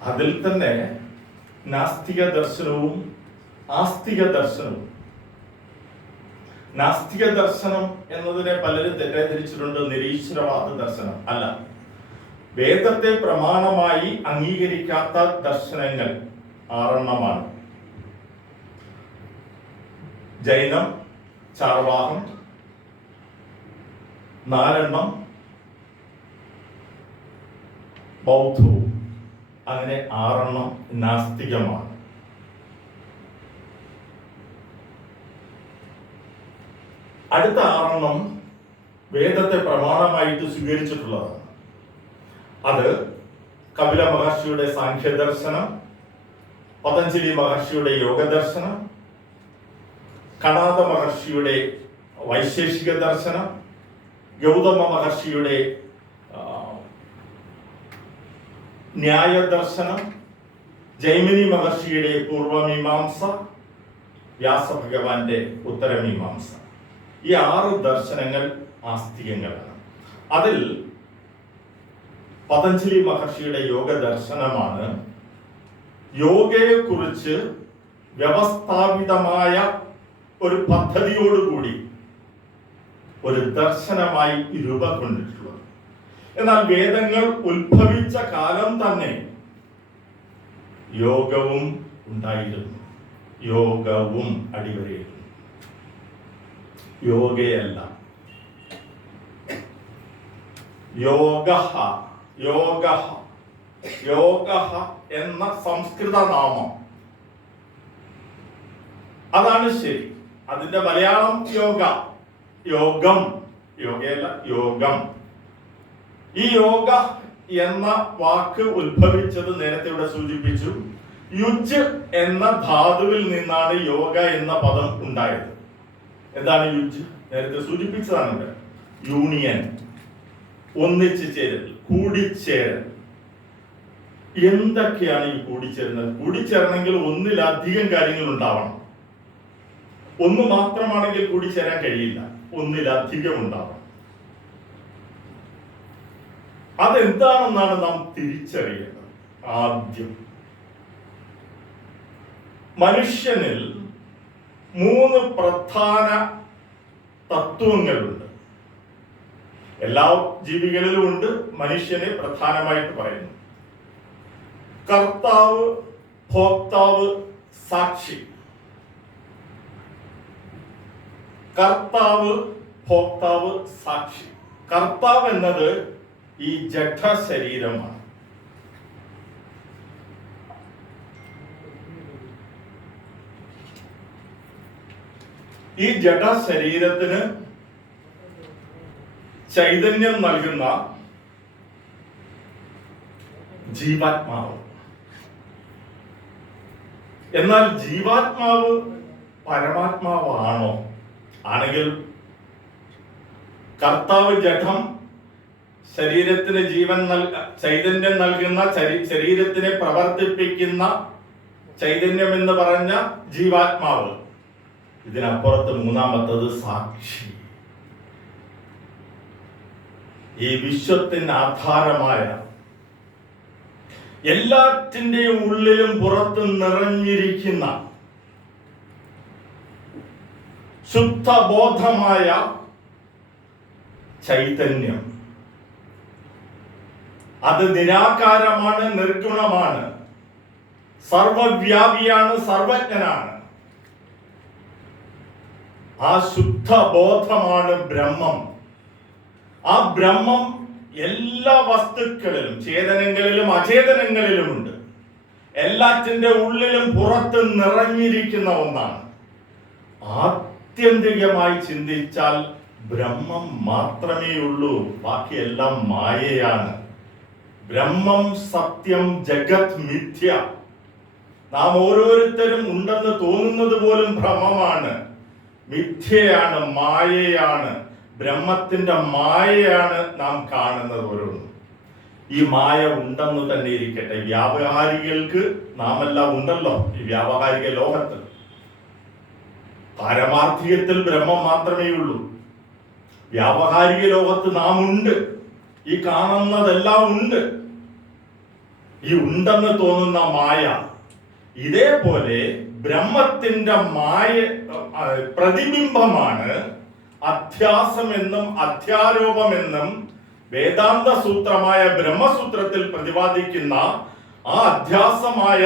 അതിൽ തന്നെ നാസ്തിക ദർശനവും ആസ്തിക ദർശനവും. നാസ്തിക ദർശനം എന്നതിനെ പലരും തെറ്റിദ്ധരിച്ചിട്ടുണ്ട്. നിരീശ്വരവാദ ദർശനം അല്ല. വേദത്തെ പ്രമാണമായി അംഗീകരിക്കാത്ത ദർശനങ്ങൾ 6 ജൈനം, ചാർവാകം, 4 ബൗദ്ധവും. അങ്ങനെ 6 നാസ്തികമാണ്. അടുത്ത 6 വേദത്തെ പ്രമാണമായിട്ട് സ്വീകരിച്ചിട്ടുള്ളതാണ്. അത് കപില മഹർഷിയുടെ സാഖ്യദർശനം, പതഞ്ജലി മഹർഷിയുടെ യോഗദർശനം, കണാദ മഹർഷിയുടെ വൈശേഷിക ദർശനം, ഗൗതമ മഹർഷിയുടെ ന്യായദർശനം, ജൈമിനി മഹർഷിയുടെ പൂർവമീമാംസ, വ്യാസഭഗവാന്റെ ഉത്തരമീമാംസ. ഈ 6 ദർശനങ്ങൾ ആസ്തികങ്ങളാണ്. അതിൽ പതഞ്ജലി മഹർഷിയുടെ യോഗ ദർശനമാണ് യോഗയെ കുറിച്ച് വ്യവസ്ഥാപിതമായ ഒരു പദ്ധതിയോടുകൂടി ഒരു ദർശനമായി രൂപം കൊണ്ടിട്ടുള്ളത്. എന്നാൽ വേദങ്ങൾ ഉത്ഭവിച്ച കാലം തന്നെ യോഗവും ഉണ്ടായിരുന്നു. യോഗവും അടിവരയിരുന്നു, യോഗയല്ല. യോഗഃ യോഗഃ യോഗഃ എന്ന സംസ്കൃത നാമം, അതാണ് ശരി. അതിന്റെ മലയാളം യോഗ, യോഗം, യോഗയല്ല, യോഗം. ഈ യോഗ എന്ന വാക്ക് ഉത്ഭവിച്ചത് നേരത്തെ ഇവിടെ സൂചിപ്പിച്ചു. യുജ് എന്ന ധാതുവിൽ നിന്നാണ് യോഗ എന്ന പദം ഉണ്ടായത്. എന്താണ് യുജ്? നേരത്തെ സൂചിപ്പിച്ചതാണ് ഇവിടെ. യൂണിയൻ, ഒന്നിച്ചു ചേരൽ, കൂടിച്ചേരൽ. എന്തൊക്കെയാണ് ഈ കൂടിച്ചേരുന്നത്? കൂടിച്ചേരണമെങ്കിൽ ഒന്നിലധികം കാര്യങ്ങൾ ഉണ്ടാവണം. ഒന്ന് മാത്രമാണെങ്കിൽ കൂടിച്ചേരാൻ കഴിയില്ല, ഒന്നിലധികം ഉണ്ടാവണം. അതെന്താണെന്നാണ് നാം തിരിച്ചറിയേണ്ടത്. ആദ്യം മനുഷ്യനിൽ 3 പ്രധാന തത്വങ്ങളുണ്ട്. എല്ലാ ജീവികളിലും ഉണ്ട്. മനുഷ്യനെ പ്രധാനമായിട്ട് പറയുന്നു. കർത്താവ്, ഭോക്താവ്, സാക്ഷി. കർത്താവ്, ഭോക്താവ്, സാക്ഷി. കർത്താവ് എന്നത് ഈ ജഡ ശരീരമാണ്. ഈ ജഡ ശരീരത്തിന് ചൈതന്യം നൽകുന്ന ജീവാത്മാവ്. എന്നാൽ ജീവാത്മാവ് പരമാത്മാവാണോ? ആണെങ്കിൽ കർത്താവ് ജഡം, ശരീരത്തിന് ചൈതന്യം നൽകുന്ന, ശരീരത്തിനെ പ്രവർത്തിപ്പിക്കുന്ന ചൈതന്യം എന്ന് പറഞ്ഞ ജീവാത്മാവ്. ഇതിനപ്പുറത്ത് മൂന്നാമത്തത് സാക്ഷി. ഈ വിശ്വത്തിന് ആധാരമായ, എല്ലാറ്റിന്റെയും ഉള്ളിലും പുറത്തും നിറഞ്ഞിരിക്കുന്ന ശുദ്ധബോധമായ ചൈതന്യം. അത് നിരാകാരമാണ്, നിർഗുണമാണ്, സർവവ്യാപിയാണ്, സർവജ്ഞനാണ്. ആ ശുദ്ധബോധമാണ് ബ്രഹ്മം. ആ ബ്രഹ്മം എല്ലാ വസ്തുക്കളിലും, ചേതനങ്ങളിലും അചേതനങ്ങളിലും ഉണ്ട്. എല്ലാറ്റിന്റെ ഉള്ളിലും പുറത്തും നിറഞ്ഞിരിക്കുന്ന ഒന്നാണ്. ആത്യന്തികമായി ചിന്തിച്ചാൽ ബ്രഹ്മം മാത്രമേ ഉള്ളൂ, ബാക്കിയെല്ലാം മായയാണ്. ബ്രഹ്മം സത്യം, ജഗത് മിഥ്യ. നാം ഓരോരുത്തരും ഉണ്ടെന്ന് തോന്നുന്നത് പോലും ഭ്രമമാണ്, മിഥ്യയാണ്, മായയാണ്. ബ്രഹ്മത്തിന്റെ മായയാണ് നാം കാണുന്നത് ഓരോന്നും. ഈ മായ ഉണ്ടെന്ന് തന്നെ ഇരിക്കട്ടെ. വ്യാവഹാരികൾക്ക് നാം എല്ലാം ഉണ്ടല്ലോ ഈ വ്യാവഹാരിക ലോകത്ത്. പാരമാർത്ഥികത്തിൽ ബ്രഹ്മം മാത്രമേ ഉള്ളൂ. വ്യാവഹാരിക ലോകത്ത് നാം ഉണ്ട്. ഈ കാണുന്നതെല്ലാം ഉണ്ട്. ഈ ഉണ്ടെന്ന് തോന്നുന്ന മായ. ഇതേപോലെ ബ്രഹ്മത്തിന്റെ പ്രതിബിംബമാണ് അധ്യാസമെന്നും അധ്യാരോപമെന്നും വേദാന്ത സൂത്രമായ ബ്രഹ്മസൂത്രത്തിൽ പ്രതിപാദിക്കുന്ന ആ അധ്യാസമായ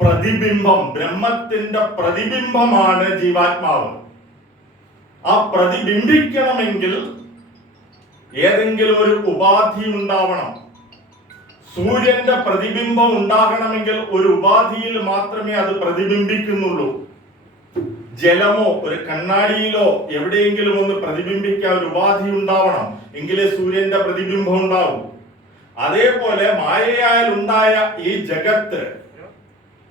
പ്രതിബിംബം, ബ്രഹ്മത്തിന്റെ പ്രതിബിംബമാണ് ജീവാത്മാവ്. ആ പ്രതിബിംബിക്കണമെങ്കിൽ ഏതെങ്കിലും ഒരു ഉപാധി ഉണ്ടാവണം. സൂര്യന്റെ പ്രതിബിംബം ഉണ്ടാകണമെങ്കിൽ ഒരു ഉപാധിയിൽ മാത്രമേ അത് പ്രതിബിംബിക്കുന്നുള്ളൂ. ജലമോ ഒരു കണ്ണാടിയിലോ എവിടെയെങ്കിലും ഒന്ന് പ്രതിബിംബിക്കാൻ ഒരു ഉപാധി ഉണ്ടാവണം, എങ്കിലേ സൂര്യന്റെ പ്രതിബിംബം ഉണ്ടാവും. അതേപോലെ മായയാൽ ഉണ്ടായ ഈ ജഗത്ത്,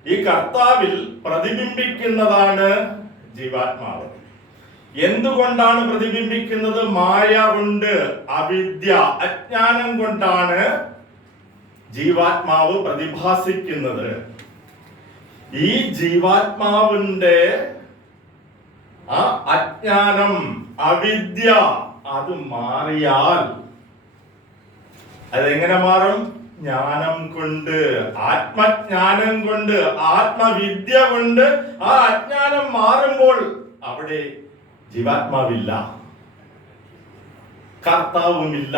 ഈ കർത്താവിൽ പ്രതിബിംബിക്കുന്നതാണ് ജീവാത്മാവ്. എന്തുകൊണ്ടാണ് പ്രതിബിംബിക്കുന്നത്? മായ കൊണ്ട്, അവിദ്യ, അജ്ഞാനം കൊണ്ടാണ് ജീവാത്മാവ് പ്രതിഭാസിക്കുന്നത്. ഈ ജീവാത്മാവിന്റെ ആ അജ്ഞാനം, അവിദ്യ അത് മാറിയാൽ അതെങ്ങനെ മാറും? ജ്ഞാനം കൊണ്ട്, ആത്മജ്ഞാനം കൊണ്ട്, ആത്മവിദ്യ കൊണ്ട് ആ അജ്ഞാനം മാറുമ്പോൾ അവിടെ ജീവാത്മാവില്ല, കർത്താവുമില്ല.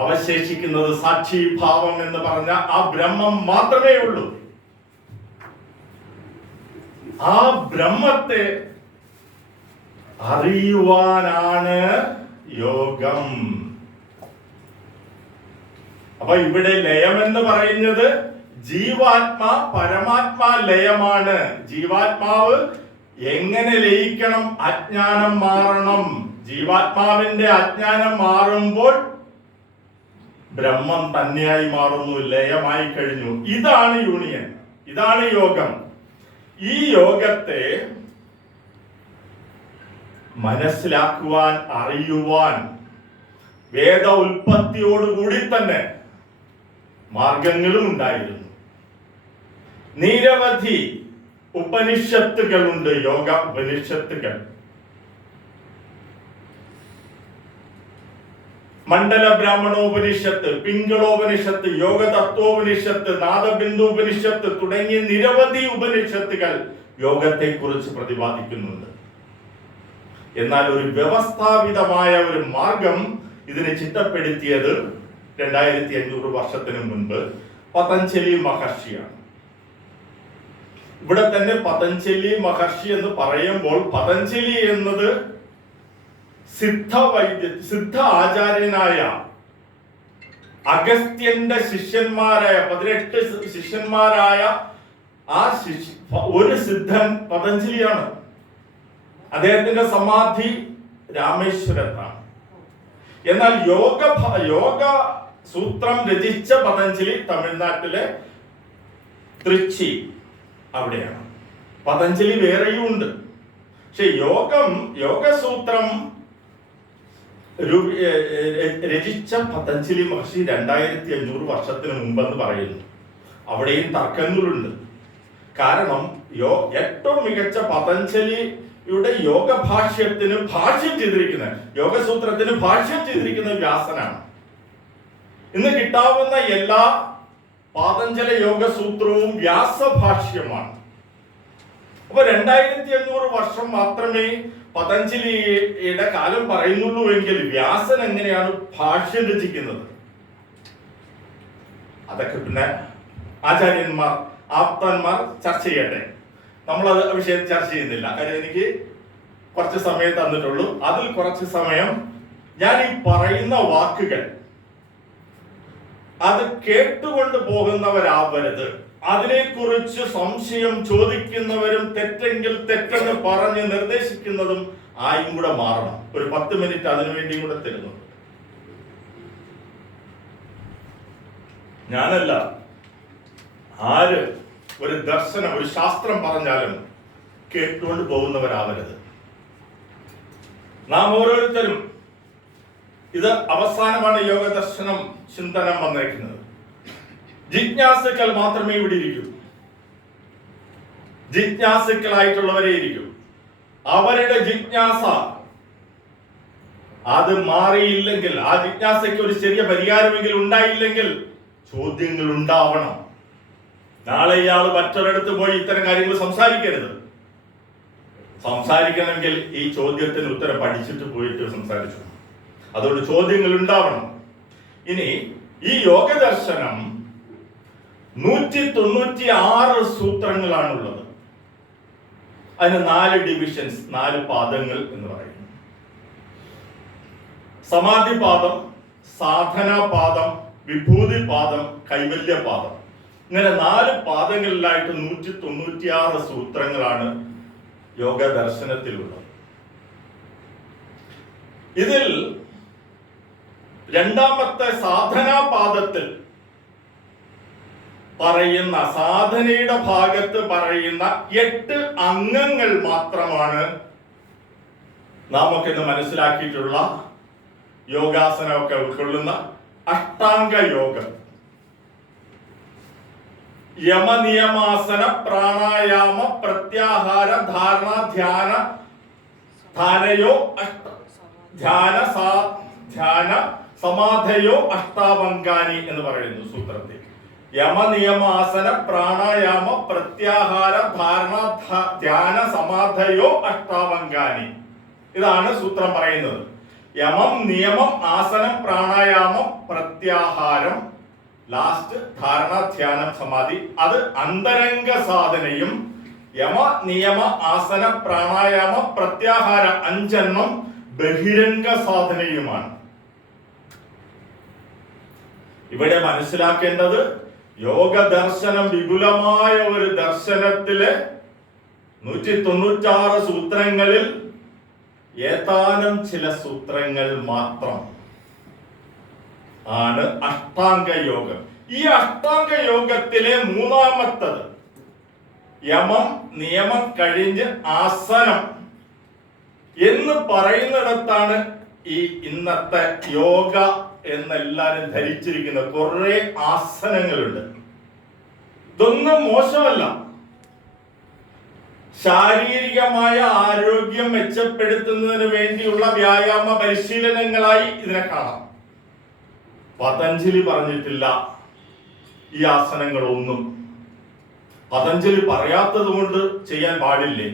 അവശേഷിക്കുന്നത് സാക്ഷിഭാവം എന്ന് പറഞ്ഞ ആ ബ്രഹ്മം മാത്രമേ ഉള്ളൂ. ആ ബ്രഹ്മത്തെ അറിയുവാനാണ് യോഗം. അപ്പൊ ഇവിടെ ലയം എന്ന് പറയുന്നത് ജീവാത്മാ പരമാത്മാ ലയമാണ്. ജീവാത്മാവ് എങ്ങനെ ലയിക്കണം? അജ്ഞാനം മാറണം. ജീവാത്മാവിന്റെ അജ്ഞാനം മാറുമ്പോൾ ബ്രഹ്മം തന്നെയായി മാറുന്നു, ലയമായി കഴിഞ്ഞു. ഇതാണ് യൂണിയൻ, ഇതാണ് യോഗം. ഈ യോഗത്തെ മനസ്സിലാക്കുവാൻ, അറിയുവാൻ വേദ ഉൽപ്പത്തിയോടുകൂടി തന്നെ മാർഗങ്ങളും ഉണ്ടായിരുന്നു. നിരവധി ഉപനിഷത്തുകളുണ്ട്, യോഗ ഉപനിഷത്തുകൾ. മണ്ഡല ബ്രാഹ്മണോപനിഷത്ത്, പിംഗളോപനിഷത്ത്, യോഗ തത്വോപനിഷത്ത്, നാദബിന്ദുപനിഷത്ത് തുടങ്ങിയ നിരവധി ഉപനിഷത്തുകൾ യോഗത്തെ കുറിച്ച് പ്രതിപാദിക്കുന്നുണ്ട്. എന്നാൽ ഒരു വ്യവസ്ഥാപിതമായ ഒരു മാർഗം ഇതിനെ ചിട്ടപ്പെടുത്തിയത് 2500 വർഷത്തിന് മുൻപ് പതഞ്ജലി മഹർഷിയാണ്. ഇവിടെ തന്നെ പതഞ്ജലി മഹർഷി എന്ന് പറയുമ്പോൾ പതഞ്ജലി എന്നത് സിദ്ധ ആചാര്യനായ അഗസ്ത്യന്റെ ശിഷ്യന്മാരായ 18 ശിഷ്യന്മാരായ ആ ഒരു സിദ്ധൻ പതഞ്ജലിയാണ്. അദ്ദേഹത്തിന്റെ സമാധി രാമേശ്വരത്താണ്. എന്നാൽ യോഗ സൂത്രം രചിച്ച പതഞ്ജലി തമിഴ്നാട്ടിലെ തൃച്ചി അവിടെയാണ്. പതഞ്ജലി വേറെയും ഉണ്ട്. പക്ഷെ യോഗസൂത്രം രചിച്ച പതഞ്ജലി മഹർഷി 2500 വർഷത്തിന് മുമ്പെന്ന് പറയുന്നു. അവിടെയും തർക്കങ്ങളുണ്ട്. കാരണം ഏറ്റവും മികച്ച പതഞ്ജലിയുടെ യോഗ ഭാഷ്യത്തിന് ഭാഷ്യം ചെയ്തിരിക്കുന്ന, യോഗസൂത്രത്തിന് ഭാഷ്യം ചെയ്തിരിക്കുന്ന വ്യാസനാണ്. ഇന്ന് കിട്ടാവുന്ന എല്ലാ പാതഞ്ജല യോഗസൂത്രവും വ്യാസഭാഷ്യമാണ്. അപ്പൊ 2500 വർഷം മാത്രമേ പതഞ്ജലിയുടെ കാലം പറയുന്നുള്ളൂ എങ്കിൽ വ്യാസൻ എങ്ങനെയാണ് ഭാഷ്യം രചിക്കുന്നത്? അതൊക്കെ പിന്നെ ആചാര്യന്മാർ, ആപ്തന്മാർ ചർച്ച ചെയ്യട്ടെ. നമ്മളത് വിഷയം ചർച്ച ചെയ്യുന്നില്ല. കാര്യം എനിക്ക് കുറച്ച് സമയം തന്നിട്ടുള്ളൂ. അതിൽ കുറച്ച് സമയം ഞാൻ ഈ പറയുന്ന വാക്കുകൾ അത് കേട്ടുകൊണ്ട് പോകുന്നവരാവരുത്. അതിനെക്കുറിച്ച് സംശയം ചോദിക്കുന്നവരും തെറ്റെങ്കിൽ തെറ്റെന്ന് പറഞ്ഞ് നിർദ്ദേശിക്കുന്നതും ആയും കൂടെ മാറണം. ഒരു 10 മിനിറ്റ് അതിനു വേണ്ടിയും കൂടെ തരുന്നു. ഞാനല്ല, ആര് ഒരു ദർശനം, ഒരു ശാസ്ത്രം പറഞ്ഞാലും കേട്ടുകൊണ്ട് പോകുന്നവരാവരുത്. നാം ഓരോരുത്തരും ഇത് അവസാനമാണ് യോഗ ദർശനം ചിന്തനം വന്നിരിക്കുന്നത്. ജിജ്ഞാസുക്കൾ മാത്രമേ ഇവിടെ ഇരിക്കൂ. ജിജ്ഞാസുക്കളായിട്ടുള്ളവരെ ഇരിക്കും. അവരുടെ ജിജ്ഞാസ അത് മാറിയില്ലെങ്കിൽ, ആ ജിജ്ഞാസയ്ക്ക് ഒരു ചെറിയ പരിഹാരമെങ്കിലും ഉണ്ടായില്ലെങ്കിൽ ചോദ്യങ്ങൾ ഉണ്ടാവണം. നാളെ ഇയാൾ മറ്റൊരിടത്ത് പോയി ഇത്തരം കാര്യങ്ങൾ സംസാരിക്കരുത്. സംസാരിക്കണമെങ്കിൽ ഈ ചോദ്യത്തിന് ഉത്തരം പഠിച്ചിട്ട് പോയിട്ട് സംസാരിച്ചു. അതുകൊണ്ട് ചോദ്യങ്ങൾ ഉണ്ടാവണം. ഇനി ഈ യോഗ ദർശനം 196 സൂത്രങ്ങളാണുള്ളത്. അതിന് 4 ഡിവിഷൻസ്, 4 പാദങ്ങൾ എന്ന് പറയുന്നു. സമാധിപാദം, സാധനാപാദം, വിഭൂതിപാദം, കൈവല്യപാദം. ഇങ്ങനെ 4 പാദങ്ങളിലായിട്ട് 196 സൂത്രങ്ങളാണ് യോഗ ദർശനത്തിലുള്ളത്. ഇതിൽ രണ്ടാമത്തെ സാധനാപാദത്തിൽ പറയുന്ന, സാധനയുടെ ഭാഗത്ത് പറയുന്ന 8 അംഗങ്ങൾ മാത്രമാണ് നാമൊക്കെ ഇന്ന് മനസ്സിലാക്കിയിട്ടുള്ള യോഗാസനമൊക്കെ ഉൾക്കൊള്ളുന്ന അഷ്ടാംഗ യോഗം. യമനിയമാസന, പ്രാണായാമ, പ്രത്യാഹാര, ധാരണ, ധ്യാന, ധാനയോ ധ്യാന സമാധയോ അഷ്ടാവങ്കാനി എന്ന് പറയുന്നു സൂത്രത്തിൽ. യമനിയമാസന, പ്രാണായാമ, പ്രത്യാഹാര, ധാരണ, ധ്യാന, സമാധയോ അഷ്ടാവങ്കാനി. ഇതാണ് സൂത്രം പറയുന്നത്. യമം, നിയമം, ആസനം, പ്രാണായാമം, പ്രത്യാഹാരം, ലാസ്റ്റ് ധാരണ, ധ്യാനം, സമാധി. അത് അന്തരംഗ സാധനയും. യമ, നിയമ, ആസന, പ്രാണായാമ, പ്രത്യാഹാര 5 ബഹിരംഗ സാധനയുമാണ്. ഇവിടെ മനസ്സിലാക്കേണ്ടത്, യോഗ ദർശനം വിപുലമായ ഒരു ദർശനത്തിലെ 196 സൂത്രങ്ങളിൽ ഏതാനും ചില സൂത്രങ്ങൾ മാത്രം ആണ് അഷ്ടാംഗ യോഗം. ഈ അഷ്ടാംഗ യോഗത്തിലെ 3ാമത്തത് യമം, നിയമം കഴിഞ്ഞ് ആസനം എന്ന് പറയുന്നിടത്താണ് ഈ ഇന്നത്തെ യോഗ എന്നെല്ലാരും ധരിച്ചിരിക്കുന്ന കുറെ ആസനങ്ങളുണ്ട്. ഇതൊന്നും മോശമല്ല. ശാരീരികമായ ആരോഗ്യം മെച്ചപ്പെടുത്തുന്നതിന് വേണ്ടിയുള്ള വ്യായാമ പരിശീലനങ്ങളായി ഇതിനെ കാണാം. പതഞ്ജലി പറഞ്ഞിട്ടില്ല ഈ ആസനങ്ങളൊന്നും. പതഞ്ജലി പറയാത്തത് കൊണ്ട് ചെയ്യാൻ പാടില്ലേ?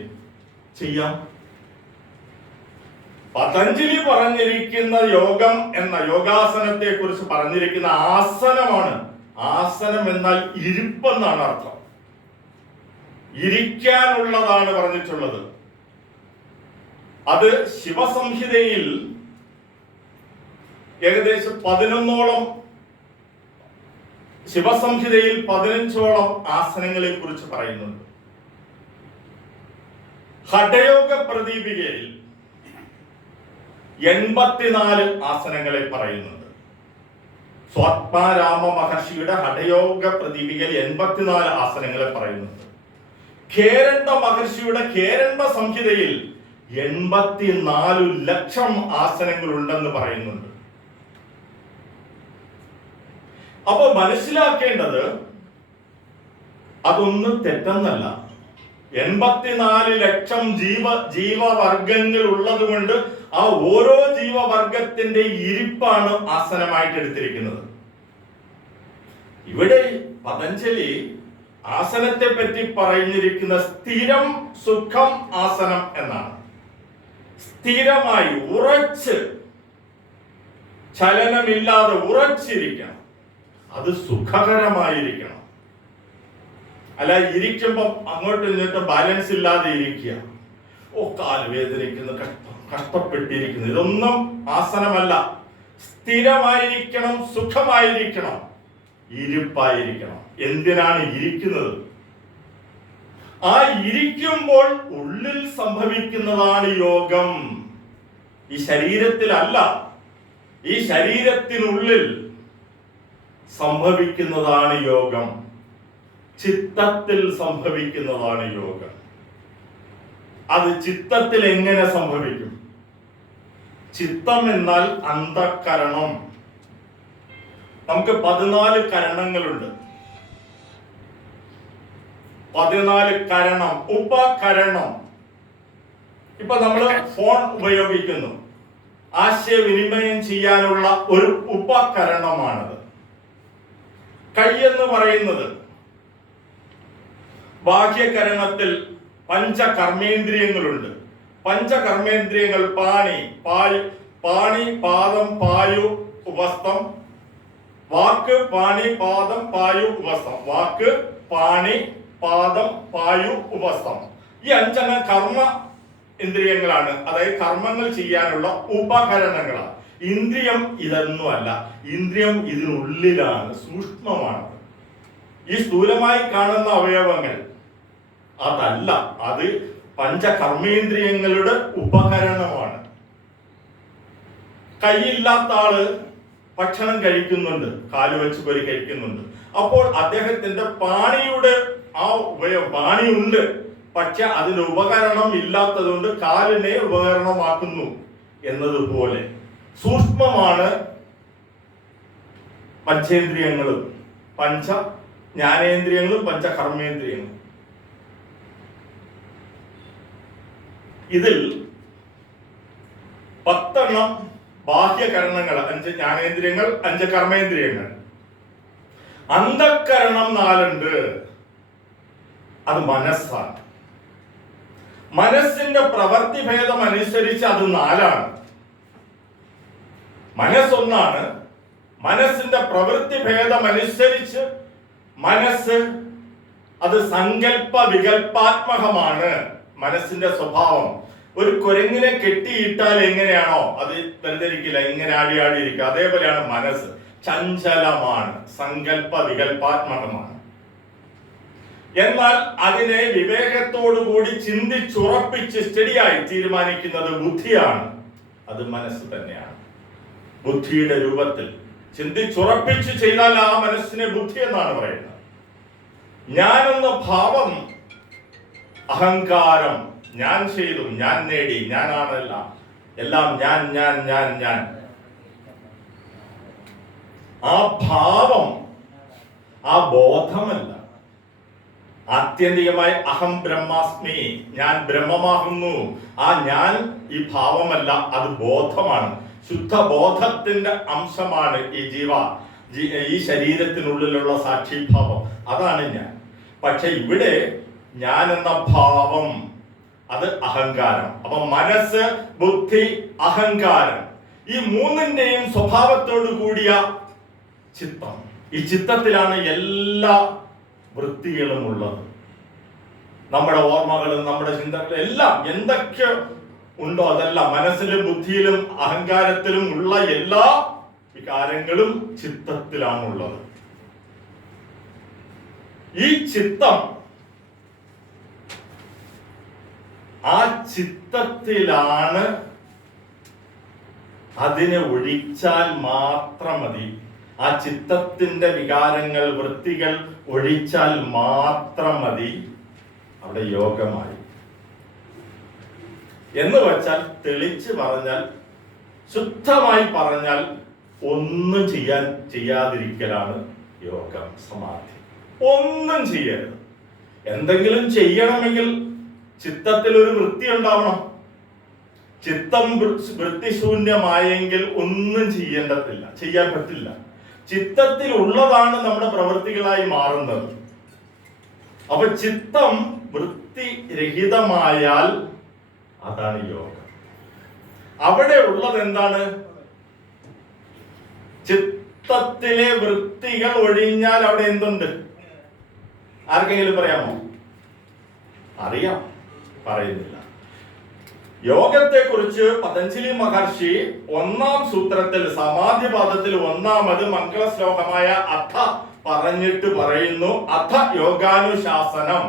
ചെയ്യാം. പതഞ്ജലി പറഞ്ഞിരിക്കുന്ന യോഗം എന്ന യോഗാസനത്തെ കുറിച്ച് പറഞ്ഞിരിക്കുന്ന ആസനമാണ്. ആസനം എന്നാൽ ഇരിപ്പെന്നാണ് അർത്ഥം. ഇരിക്കാനുള്ളതാണ് പറഞ്ഞിട്ടുള്ളത്. അത് ശിവസംഹിതയിൽ ഏകദേശം 11ഓളം, ശിവസംഹിതയിൽ 15ഓളം ആസനങ്ങളെ കുറിച്ച് പറയുന്നുണ്ട്. ഹഠയോഗ പ്രദീപികയിൽ 84 ആസനങ്ങളെ പറയുന്നുണ്ട്. സ്വാത്മാരാമ മഹർഷിയുടെ ഹഠയോഗ പ്രദീപികയിൽ 84 ആസനങ്ങളെ പറയുന്നുണ്ട്. ഖേരണ്ട മഹർഷിയുടെ ഖേരണ്ട സംഹിതയിൽ 84 ലക്ഷം ആസനങ്ങൾ ഉണ്ടെന്ന് പറയുന്നുണ്ട്. അപ്പൊ മനസ്സിലാക്കേണ്ടത്, അതൊന്നും തെറ്റെന്നല്ല. 84 ലക്ഷം ജീവവർഗങ്ങൾ ഉള്ളത് കൊണ്ട് ആ ഓരോ ജീവവർഗത്തിന്റെ ഇരിപ്പാണ് ആസനമായിട്ട് എടുത്തിരിക്കുന്നത്. ഇവിടെ പതഞ്ജലി ആസനത്തെ പറ്റി പറഞ്ഞിരിക്കുന്ന സ്ഥിരം സുഖം ആസനം എന്നാണ്. സ്ഥിരമായി ഉറച്ച്, ചലനമില്ലാതെ ഉറച്ചിരിക്കണം. അത് സുഖകരമായിരിക്കണം. അല്ല ഇരിക്കുമ്പം അങ്ങോട്ടും ഇങ്ങോട്ടും ബാലൻസ് ഇല്ലാതെ ഇരിക്കുക, കാല് വേദനിക്കുന്നു, കഷ്ടപ്പെട്ടിരിക്കുന്നു, ഇതൊന്നും ആസനമല്ല. സ്ഥിരമായിരിക്കണം, സുഖമായിരിക്കണം, ഇരിപ്പായിരിക്കണം. എന്തിനാണ് ഇരിക്കുന്നത്? ആ ഇരിക്കുമ്പോൾ ഉള്ളിൽ സംഭവിക്കുന്നതാണ് യോഗം. ഈ ശരീരത്തിലല്ല, ഈ ശരീരത്തിനുള്ളിൽ സംഭവിക്കുന്നതാണ് യോഗം. ചിത്തത്തിൽ സംഭവിക്കുന്നതാണ് യോഗം. അത് ചിത്തത്തിൽ എങ്ങനെ സംഭവിക്കും? ചിത്തം എന്നാൽ അന്ധകരണം. നമുക്ക് 14 കരണങ്ങളുണ്ട്. 14 കരണം, ഉപകരണം. ഇപ്പൊ നമ്മൾ ഫോൺ ഉപയോഗിക്കുന്നു, ആശയവിനിമയം ചെയ്യാനുള്ള ഒരു ഉപകരണമാണത്. കൈ എന്ന് പറയുന്നത് ബാഹ്യകരണത്തിൽ പഞ്ചകർമ്മേന്ദ്രിയങ്ങളുണ്ട്. പഞ്ചകർമ്മേന്ദ്രിയങ്ങൾ പാണി, പാദം, പായു, ഉപസ്ഥം. വാക്ക്, പാണി, പാദം, പായു, ഉപസ്ഥം. വാക്ക്, പാണി, പാദം, പായു, ഉപസ്ഥം. ഈ 5 കർമ്മ ഇന്ദ്രിയങ്ങളാണ്. അതായത് കർമ്മങ്ങൾ ചെയ്യാനുള്ള ഉപകരണങ്ങളാണ്. ഇന്ദ്രിയം ഇതൊന്നുമല്ല. ഇന്ദ്രിയം ഇതിനുള്ളിലാണ്, സൂക്ഷ്മമാണ്. ഈ സ്ഥൂലമായി കാണുന്ന അവയവങ്ങൾ അതല്ല, അത് പഞ്ചകർമ്മേന്ദ്രിയങ്ങളുടെ ഉപകരണമാണ്. കൈയില്ലാത്ത ആള് ഭക്ഷണം കഴിക്കുന്നുണ്ട്, കാല് വെച്ച് പൊരി കഴിക്കുന്നുണ്ട്. അപ്പോൾ അദ്ദേഹത്തിന്റെ പാണിയുടെ ആ പാണിയുണ്ട്, പക്ഷെ അതിന് ഉപകരണം ഇല്ലാത്തതുകൊണ്ട് കാലിനെ ഉപകരണമാക്കുന്നു എന്നതുപോലെ സൂക്ഷ്മമാണ് പഞ്ചേന്ദ്രിയങ്ങളും പഞ്ച ജ്ഞാനേന്ദ്രിയങ്ങളും പഞ്ചകർമ്മേന്ദ്രിയങ്ങളും. ഇതിൽ 10 ബാഹ്യകരണങ്ങൾ, 5 ജ്ഞാനേന്ദ്രിയങ്ങൾ, 5 കർമ്മേന്ദ്രിയങ്ങൾ. അന്ധക്കരണം 4 ഉണ്ട്. അത് മനസ്സാണ്. മനസ്സിന്റെ പ്രവൃത്തി ഭേദം അനുസരിച്ച് അത് 4ആണ്. മനസ്സൊന്നാണ്. മനസ്സിന്റെ പ്രവൃത്തി ഭേദം അനുസരിച്ച് മനസ്സ് അത് സങ്കല്പ വികല്പാത്മകമാണ്. മനസ്സിന്റെ സ്വഭാവം ഒരു കുരങ്ങിനെ കെട്ടിയിട്ടാൽ എങ്ങനെയാണോ അത് വെറുതെയിരിക്കില്ല, ഇങ്ങനെ ആടിയിരിക്കുക, അതേപോലെയാണ് മനസ്സ്. ചഞ്ചലമാണ്, സങ്കല്പ വികല്പാത്മകമാണ്. എന്നാൽ അതിനെ വിവേകത്തോടുകൂടി ചിന്തിച്ചുറപ്പിച്ച് സ്റ്റഡിയായി തീരുമാനിക്കുന്നത് ബുദ്ധിയാണ്. അത് മനസ്സ് തന്നെയാണ്. ബുദ്ധിയുടെ രൂപത്തിൽ ചിന്തിച്ചുറപ്പിച്ച് ചെയ്താൽ ആ മനസ്സിനെ ബുദ്ധി എന്നാണ് പറയുന്നത്. ഞാനെന്ന ഭാവം, അഹങ്കാരം, ഞാൻ ചെയ്തു, ഞാൻ നേടി, ഞാനാണല്ല, എല്ലാം ഞാൻ ഞാൻ ഞാൻ ഞാൻ. ആ ഭാവം, ആ ബോധമല്ല. ആത്യന്തികമായി അഹം ബ്രഹ്മാസ്മി, ഞാൻ ബ്രഹ്മമാകുന്നു. ആ ഞാൻ ഈ ഭാവമല്ല, അത് ബോധമാണ്. ശുദ്ധ ബോധത്തിന്റെ അംശമാണ് ഈ ശരീരത്തിനുള്ളിലുള്ള സാക്ഷിഭാവം. അതാണ് ഞാൻ. പക്ഷെ ഇവിടെ ഞാൻ എന്ന ഭാവം അത് അഹങ്കാരം. അപ്പൊ മനസ്സ്, ബുദ്ധി, അഹങ്കാരം, ഈ 3ന്റെയും സ്വഭാവത്തോടു കൂടിയ ചിത്തം. ഈ ചിത്തത്തിലാണ് എല്ലാ വൃത്തികളും ഉള്ളത്. നമ്മുടെ ഓർമ്മകളും നമ്മുടെ ചിന്തകളും എല്ലാം എന്തൊക്കെ ഉണ്ടോ അതെല്ലാം മനസ്സിലും ബുദ്ധിയിലും അഹങ്കാരത്തിലും ഉള്ള എല്ലാ വികാരങ്ങളും ചിത്തത്തിലാണുള്ളത്. ഈ ചിത്തം, ആ ചിത്തത്തിലാണ്. അതിനെ ഒഴിച്ചാൽ മാത്രം മതി. ആ ചിത്തത്തിന്റെ വികാരങ്ങൾ, വൃത്തികൾ ഒഴിച്ചാൽ മാത്രം മതി. അവിടെ യോഗമായി. എന്ന് വെച്ചാൽ തെളിച്ച് പറഞ്ഞാൽ, ശുദ്ധമായി പറഞ്ഞാൽ, ഒന്നും ചെയ്യാതിരിക്കലാണ് യോഗം, സമാധി. ഒന്നും ചെയ്യരുത്. എന്തെങ്കിലും ചെയ്യണമെങ്കിൽ ചിത്തത്തിൽ ഒരു വൃത്തി ഉണ്ടാവണം. ചിത്തം വൃത്തിശൂന്യമായെങ്കിൽ ഒന്നും ചെയ്യാൻ പറ്റില്ല. ചിത്തത്തിൽ ഉള്ളതാണ് നമ്മുടെ പ്രവൃത്തികളായി മാറുന്നത്. അപ്പൊ ചിത്തം വൃത്തിരഹിതമായാൽ അതാണ് യോഗം. അവിടെ ഉള്ളത് എന്താണ്? ചിത്തത്തിലെ വൃത്തികൾ ഒഴിഞ്ഞാൽ അവിടെ എന്തുണ്ട്? ആർക്കെങ്കിലും പറയാമോ? അറിയാം, പറയുന്നില്ല. യോഗത്തെ കുറിച്ച് പതഞ്ജലി മഹർഷി 1-ാം സൂത്രത്തിൽ, സമാധിപാദത്തിൽ 1-ാമത് മംഗള ശ്ലോകമായ അഥ പറഞ്ഞിട്ട് പറയുന്നു, അഥ യോഗാനുശാസനം.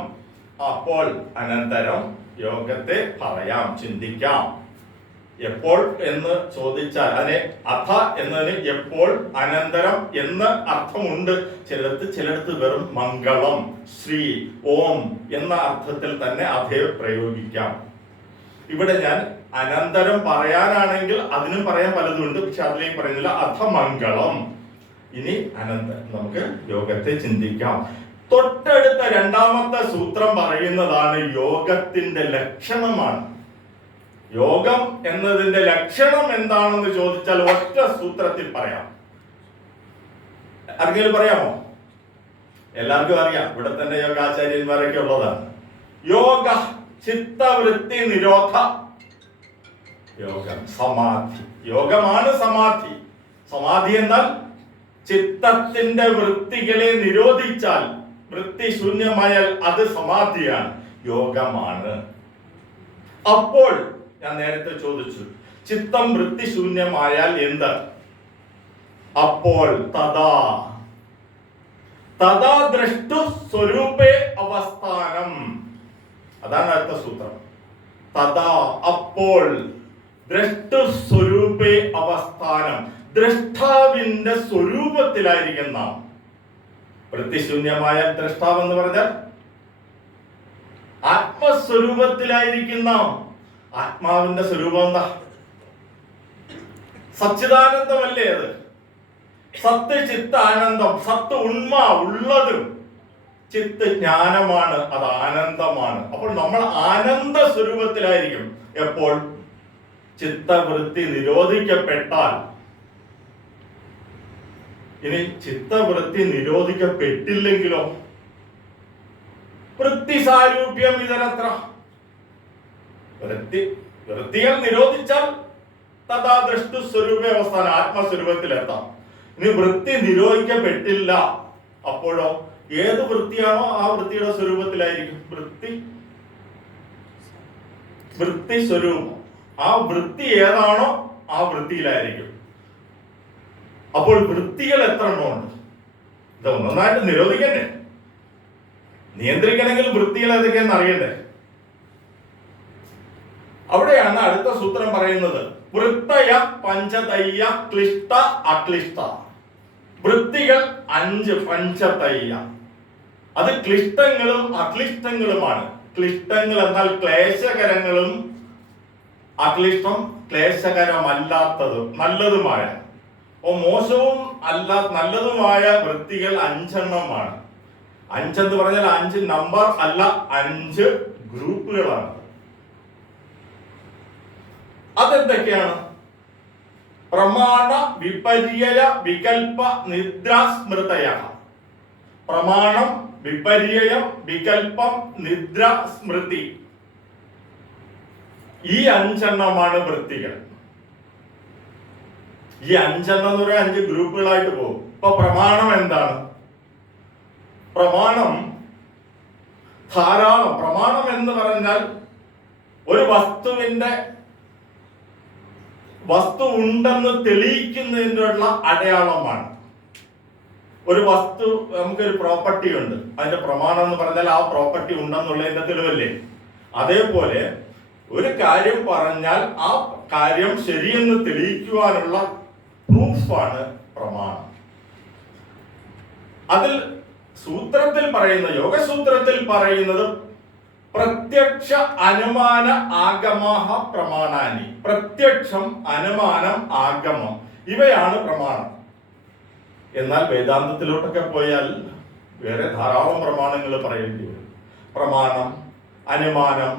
അപ്പോൾ അനന്തരം യോഗത്തെ പറയാം, ചിന്തിക്കാം. എപ്പോൾ എന്ന് ചോദിച്ചാൽ അതിനെ അഥ എന്നതിന് എപ്പോൾ, അനന്തരം എന്ന് അർത്ഥമുണ്ട്. ചിലടത്ത് വെറും മംഗളം, ശ്രീ, ഓം എന്ന അർത്ഥത്തിൽ തന്നെ അതേ പ്രയോഗിക്കാം. ഇവിടെ ഞാൻ അനന്തരം പറയാനാണെങ്കിൽ അതിനും പറയാൻ പലതുണ്ട്, പക്ഷെ അതിലേക്ക് പറയുന്നില്ല. അഥമംഗളം. ഇനി അനന്തരം നമുക്ക് യോഗത്തെ ചിന്തിക്കാം. തൊട്ടടുത്ത 2-ാമത്തെ സൂത്രം പറയുന്നതാണ് യോഗത്തിന്റെ ലക്ഷണമാണ്. യോഗം എന്നതിന്റെ ലക്ഷണം എന്താണെന്ന് ചോദിച്ചാൽ ഒറ്റ സൂത്രത്തിൽ പറയാം. ആർക്കെങ്കിലും പറയാമോ? എല്ലാവർക്കും അറിയാം, ഇവിടെ തന്നെ യോഗാചാര്യന്മാരൊക്കെ ഉള്ളതാണ്. യോഗ ചിത്തവൃത്തി നിരോധ യോഗം. സമാധി യോഗമാണ് സമാധി. സമാധി എന്നാൽ ചിത്തത്തിന്റെ വൃത്തികളെ നിരോധിച്ചാൽ, വൃത്തി ശൂന്യമായാൽ അത് സമാധിയാണ്, യോഗമാണ്. അപ്പോൾ ഞാൻ നേരത്തെ ചോദിച്ചു, ചിത്തം വൃത്തി ശൂന്യമായാൽ എന്ത്? അപ്പോൾ തഥാ ദ്രഷ്ടു സ്വരൂപേ അവസ്ഥാനം. അതാണ് അടുത്ത സൂത്രം. തഥാ അപ്പോൾ ദ്രഷ്ടു സ്വരൂപേ അവസ്ഥാനം. ദ്രഷ്ടാവിന്റെ സ്വരൂപത്തിലായിരിക്കും നാം. വൃത്തിശൂന്യമായ ദ്രഷ്ടാവ് എന്ന് പറഞ്ഞാൽ ആത്മസ്വരൂപത്തിലായിരിക്കും നാം. ആത്മാവിന്റെ സ്വരൂപം എന്താ? സച്ചിദാനന്ദമല്ലേ അത്? സത്ത് ചിത്ത ആനന്ദം. സത്ത് ഉണ്മ, ഉള്ളതും. ചിത്ത് ജ്ഞാനമാണ്, അത് ആനന്ദമാണ്. അപ്പോൾ നമ്മൾ ആനന്ദ സ്വരൂപത്തിലായിരിക്കും. എപ്പോൾ? ചിത്തവൃത്തി നിരോധിക്കപ്പെട്ടാൽ. ഇനി ചിത്തവൃത്തി നിരോധിക്കപ്പെട്ടില്ലെങ്കിലോ? വൃത്തി സാരൂപ്യം ഇതരത്ര. വൃത്തികൾ നിരോധിച്ചാൽ തഥാ ദ്രഷ്ടു സ്വരൂപ അവസ്ഥാനം, ആത്മസ്വരൂപത്തിലെത്താം. ഇനി വൃത്തി നിരോധിക്കപ്പെട്ടില്ല, അപ്പോഴോ ഏത് വൃത്തിയാണോ ആ വൃത്തിയുടെ സ്വരൂപത്തിലായിരിക്കും. വൃത്തി സ്വരൂപം, ആ വൃത്തി ഏതാണോ ആ വൃത്തിയിലായിരിക്കും. അപ്പോൾ വൃത്തികൾ എത്ര എണ്ണമുണ്ട്? ഇത് ഒന്നായിട്ട് നിരോധിക്കണ്ടേ? നിയന്ത്രിക്കണമെങ്കിൽ വൃത്തികൾ ഏതൊക്കെയെന്ന് അറിയണ്ടേ? അവിടെയാണ് അടുത്ത സൂത്രം പറയുന്നത്. വൃത്തയ പഞ്ചതയ്യ ക്ലിഷ്ട അക്ലിഷ്ട. വൃത്തികൾ 5 പഞ്ചതയ്യ. അത് ക്ലിഷ്ടങ്ങളും അക്ലിഷ്ടങ്ങളുമാണ്. ക്ലിഷ്ടങ്ങൾ എന്നാൽ ക്ലേശകരങ്ങളും, അക്ലിഷ്ടം ക്ലേശകരമല്ലാത്തതും നല്ലതുമായ. മോശവും അല്ല നല്ലതുമായ വൃത്തികൾ 5 എണ്ണമാണ്. 5 എന്ന് പറഞ്ഞാൽ 5 നമ്പർ അല്ല, 5 ഗ്രൂപ്പുകളാണ്. അതെന്തൊക്കെയാണ്? പ്രമാണ വിപര്യ വികൽപ്പ നിദ്രാ സ്മൃതയ. പ്രമാണം, വിപര്യം, വികൽപ്പം, നിദ്ര, സ്മൃതി. ഈ 5 എണ്ണമാണ് വൃത്തികൾ. ഈ 5 എണ്ണം എന്ന് പറയാൻ 5 ഗ്രൂപ്പുകളായിട്ട് പോകും. ഇപ്പൊ പ്രമാണം എന്താണ്? പ്രമാണം ധാരാളം. പ്രമാണം എന്ന് പറഞ്ഞാൽ ഒരു വസ്തു ഉണ്ടെന്ന് തെളിയിക്കുന്നതിനുള്ള അടയാളമാണ്. ഒരു വസ്തു, നമുക്കൊരു പ്രോപ്പർട്ടി ഉണ്ട്, അതിന്റെ പ്രമാണം എന്ന് പറഞ്ഞാൽ ആ പ്രോപ്പർട്ടി ഉണ്ടെന്നുള്ളതിന്റെ തെളിവല്ലേ? അതേപോലെ ഒരു കാര്യം പറഞ്ഞാൽ ആ കാര്യം ശരിയെന്ന് തെളിയിക്കുവാനുള്ള പ്രൂഫാണ് പ്രമാണം. അതിൽ സൂത്രത്തിൽ പറയുന്ന, യോഗസൂത്രത്തിൽ പറയുന്നത് പ്രത്യക്ഷ അനുമാന ആഗമഃ പ്രമാണാനി. പ്രത്യക്ഷം, അനുമാനം, ആഗമം, ഇവയാണ് പ്രമാണം. എന്നാൽ വേദാന്തത്തിലോട്ടൊക്കെ പോയാൽ വേറെ ധാരാളം പ്രമാണങ്ങൾ പറയേണ്ടി വരും. പ്രമാണം, അനുമാനം,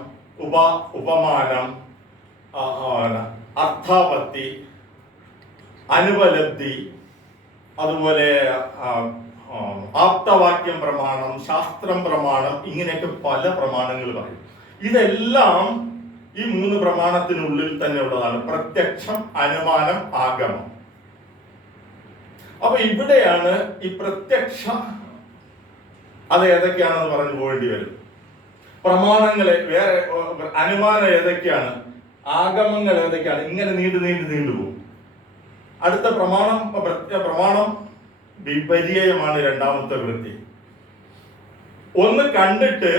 ഉപമാനം, അർത്ഥാപത്തി, അനുപലബ്ധി, അതുപോലെ ആപ്തവാക്യം പ്രമാണം, ശാസ്ത്രം പ്രമാണം, ഇങ്ങനെയൊക്കെ പല പ്രമാണങ്ങൾ പറയും. ഇതെല്ലാം ഈ 3 പ്രമാണത്തിനുള്ളിൽ തന്നെ ഉള്ളതാണ്. പ്രത്യക്ഷം, അനുമാനം, ആഗമം. അപ്പൊ ഇവിടെയാണ് ഈ പ്രത്യക്ഷ, അത് ഏതൊക്കെയാണെന്ന് പറഞ്ഞു പോകേണ്ടി വരും. പ്രമാണങ്ങളെ വേറെ, അനുമാനം ഏതൊക്കെയാണ്, ആഗമങ്ങൾ ഏതൊക്കെയാണ്, ഇങ്ങനെ നീണ്ടു പോകും. അടുത്ത പ്രമാണം വിപര്യമാണ്. രണ്ടാമത്തെ വൃത്തി. ഒന്ന് കണ്ടിട്ട്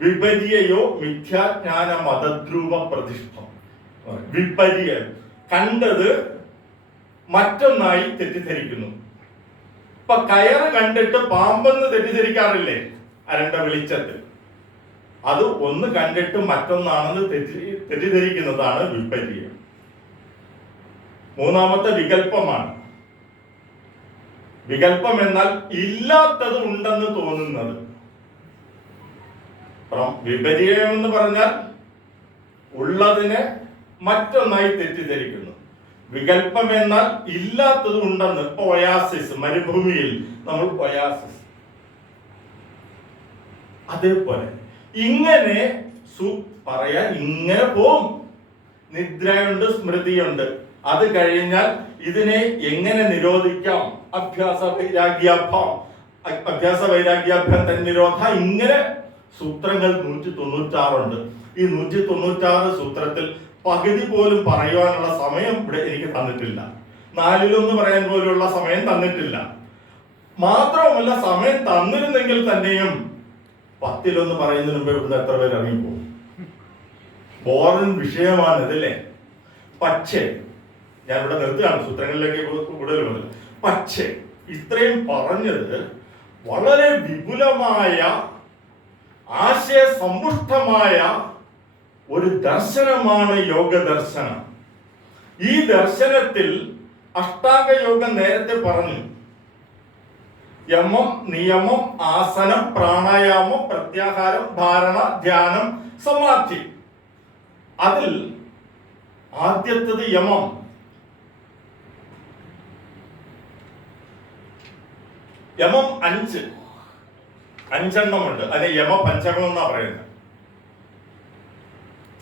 വിപര്യയോ മിഥ്യാജ്ഞാന മതദ്രൂപ പ്രതിഷ്ഠം. വിപര്യം, കണ്ടത് മറ്റൊന്നായി തെറ്റിദ്ധരിക്കുന്നു. ഇപ്പൊ കയറ് കണ്ടിട്ട് പാമ്പെന്ന് തെറ്റിദ്ധരിക്കാറില്ലേ അരണ്ട വെളിച്ചത്തിൽ? അത് ഒന്ന് കണ്ടിട്ട് മറ്റൊന്നാണെന്ന് തെറ്റിദ്ധരിക്കുന്നതാണ് വിപര്യം. മൂന്നാമത്തെ വികല്പമാണ്. വികല്പം എന്നാൽ ഇല്ലാത്തത് ഉണ്ടെന്ന് തോന്നുന്നത്. വിപര്യം എന്ന് പറഞ്ഞാൽ ഉള്ളതിനെ മറ്റൊന്നായി തെറ്റിദ്ധരിക്കുന്നു. വികല്പം എന്നാൽ ഇല്ലാത്തത് ഉണ്ടെന്ന്. ഒയാസിസ്, മരുഭൂമിയിൽ നമ്മൾ ഒയാസിസ്. അതേപോലെ ഇങ്ങനെ പറയാൻ ഇങ്ങനെ പോവും. നിദ്രയുണ്ട്, സ്മൃതിയുണ്ട്. അത് കഴിഞ്ഞാൽ ഇതിനെ എങ്ങനെ നിരോധിക്കാം? അഭ്യാസ വൈരാഗ്യാഭ്യം തന്നിരോധ. ഇങ്ങനെ സൂത്രങ്ങൾ 196 ഉണ്ട്. ഈ 196 സൂത്രത്തിൽ പകുതി പോലും പറയുവാനുള്ള സമയം ഇവിടെ എനിക്ക് തന്നിട്ടില്ല. 4/1 പറയാൻ പോലുള്ള സമയം തന്നിട്ടില്ല. മാത്രവുമല്ല, സമയം തന്നിരുന്നെങ്കിൽ തന്നെയും 10/1 പറയുന്നതിന് മുമ്പ് ഇവിടുന്ന് എത്ര പേര് ഇറങ്ങിപ്പോകും? ബോറിൻ വിഷയമാണ് ഇതല്ലേ. പക്ഷേ ഞാൻ ഇവിടെ നിർത്തുകയാണ്, സൂത്രങ്ങളിലേക്ക് കൂടുതൽ വന്നത്. പക്ഷേ ഇത്രയും പറഞ്ഞത് വളരെ വിപുലമായ ആശയസമ്പുഷ്ടമായ ഒരു ദർശനമാണ് യോഗ ദർശനം. ഈ ദർശനത്തിൽ അഷ്ടാംഗ യോഗം നേരത്തെ പറഞ്ഞു. യമം, നിയമം, ആസനം, പ്രാണായാമം, പ്രത്യാഹാരം, ധാരണ, ധ്യാനം, സമാധി. അതിൽ ആദ്യത്തത് യമം. യമം 5 അതിനെ യമ പഞ്ചകം എന്നാ പറയുന്നത്.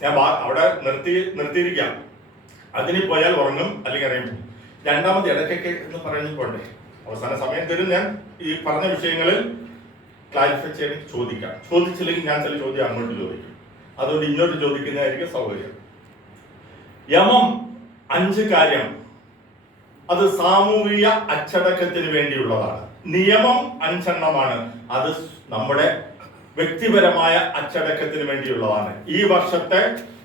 ഞാൻ അവിടെ നിർത്തിയിരിക്കാം. അതിന് പോയാൽ ഉറങ്ങും, അല്ലെങ്കിൽ അറിയും. രണ്ടാമത് ഇടയ്ക്കൊക്കെ എന്ന് പറഞ്ഞിപ്പോണ്ടേ, അവസാന സമയം തരും. ഞാൻ ഈ പറഞ്ഞ വിഷയങ്ങളിൽ ക്ലാരിഫൈ ചെയ്യാൻ ചോദിക്കാം. ചോദിച്ചില്ലെങ്കിൽ ഞാൻ ചില ചോദ്യം അങ്ങോട്ട് ചോദിക്കും. അതുകൊണ്ട് ഇങ്ങോട്ട് ചോദിക്കുന്നതായിരിക്കും സൗകര്യം. യമം 5 കാര്യം, അത് സാമൂഹിക അച്ചടക്കത്തിന് വേണ്ടിയുള്ളതാണ്. നിയമം 5 അത് നമ്മുടെ വ്യക്തിപരമായ അച്ചടക്കത്തിന് വേണ്ടിയുള്ളതാണ്. ഈ വർഷത്തെ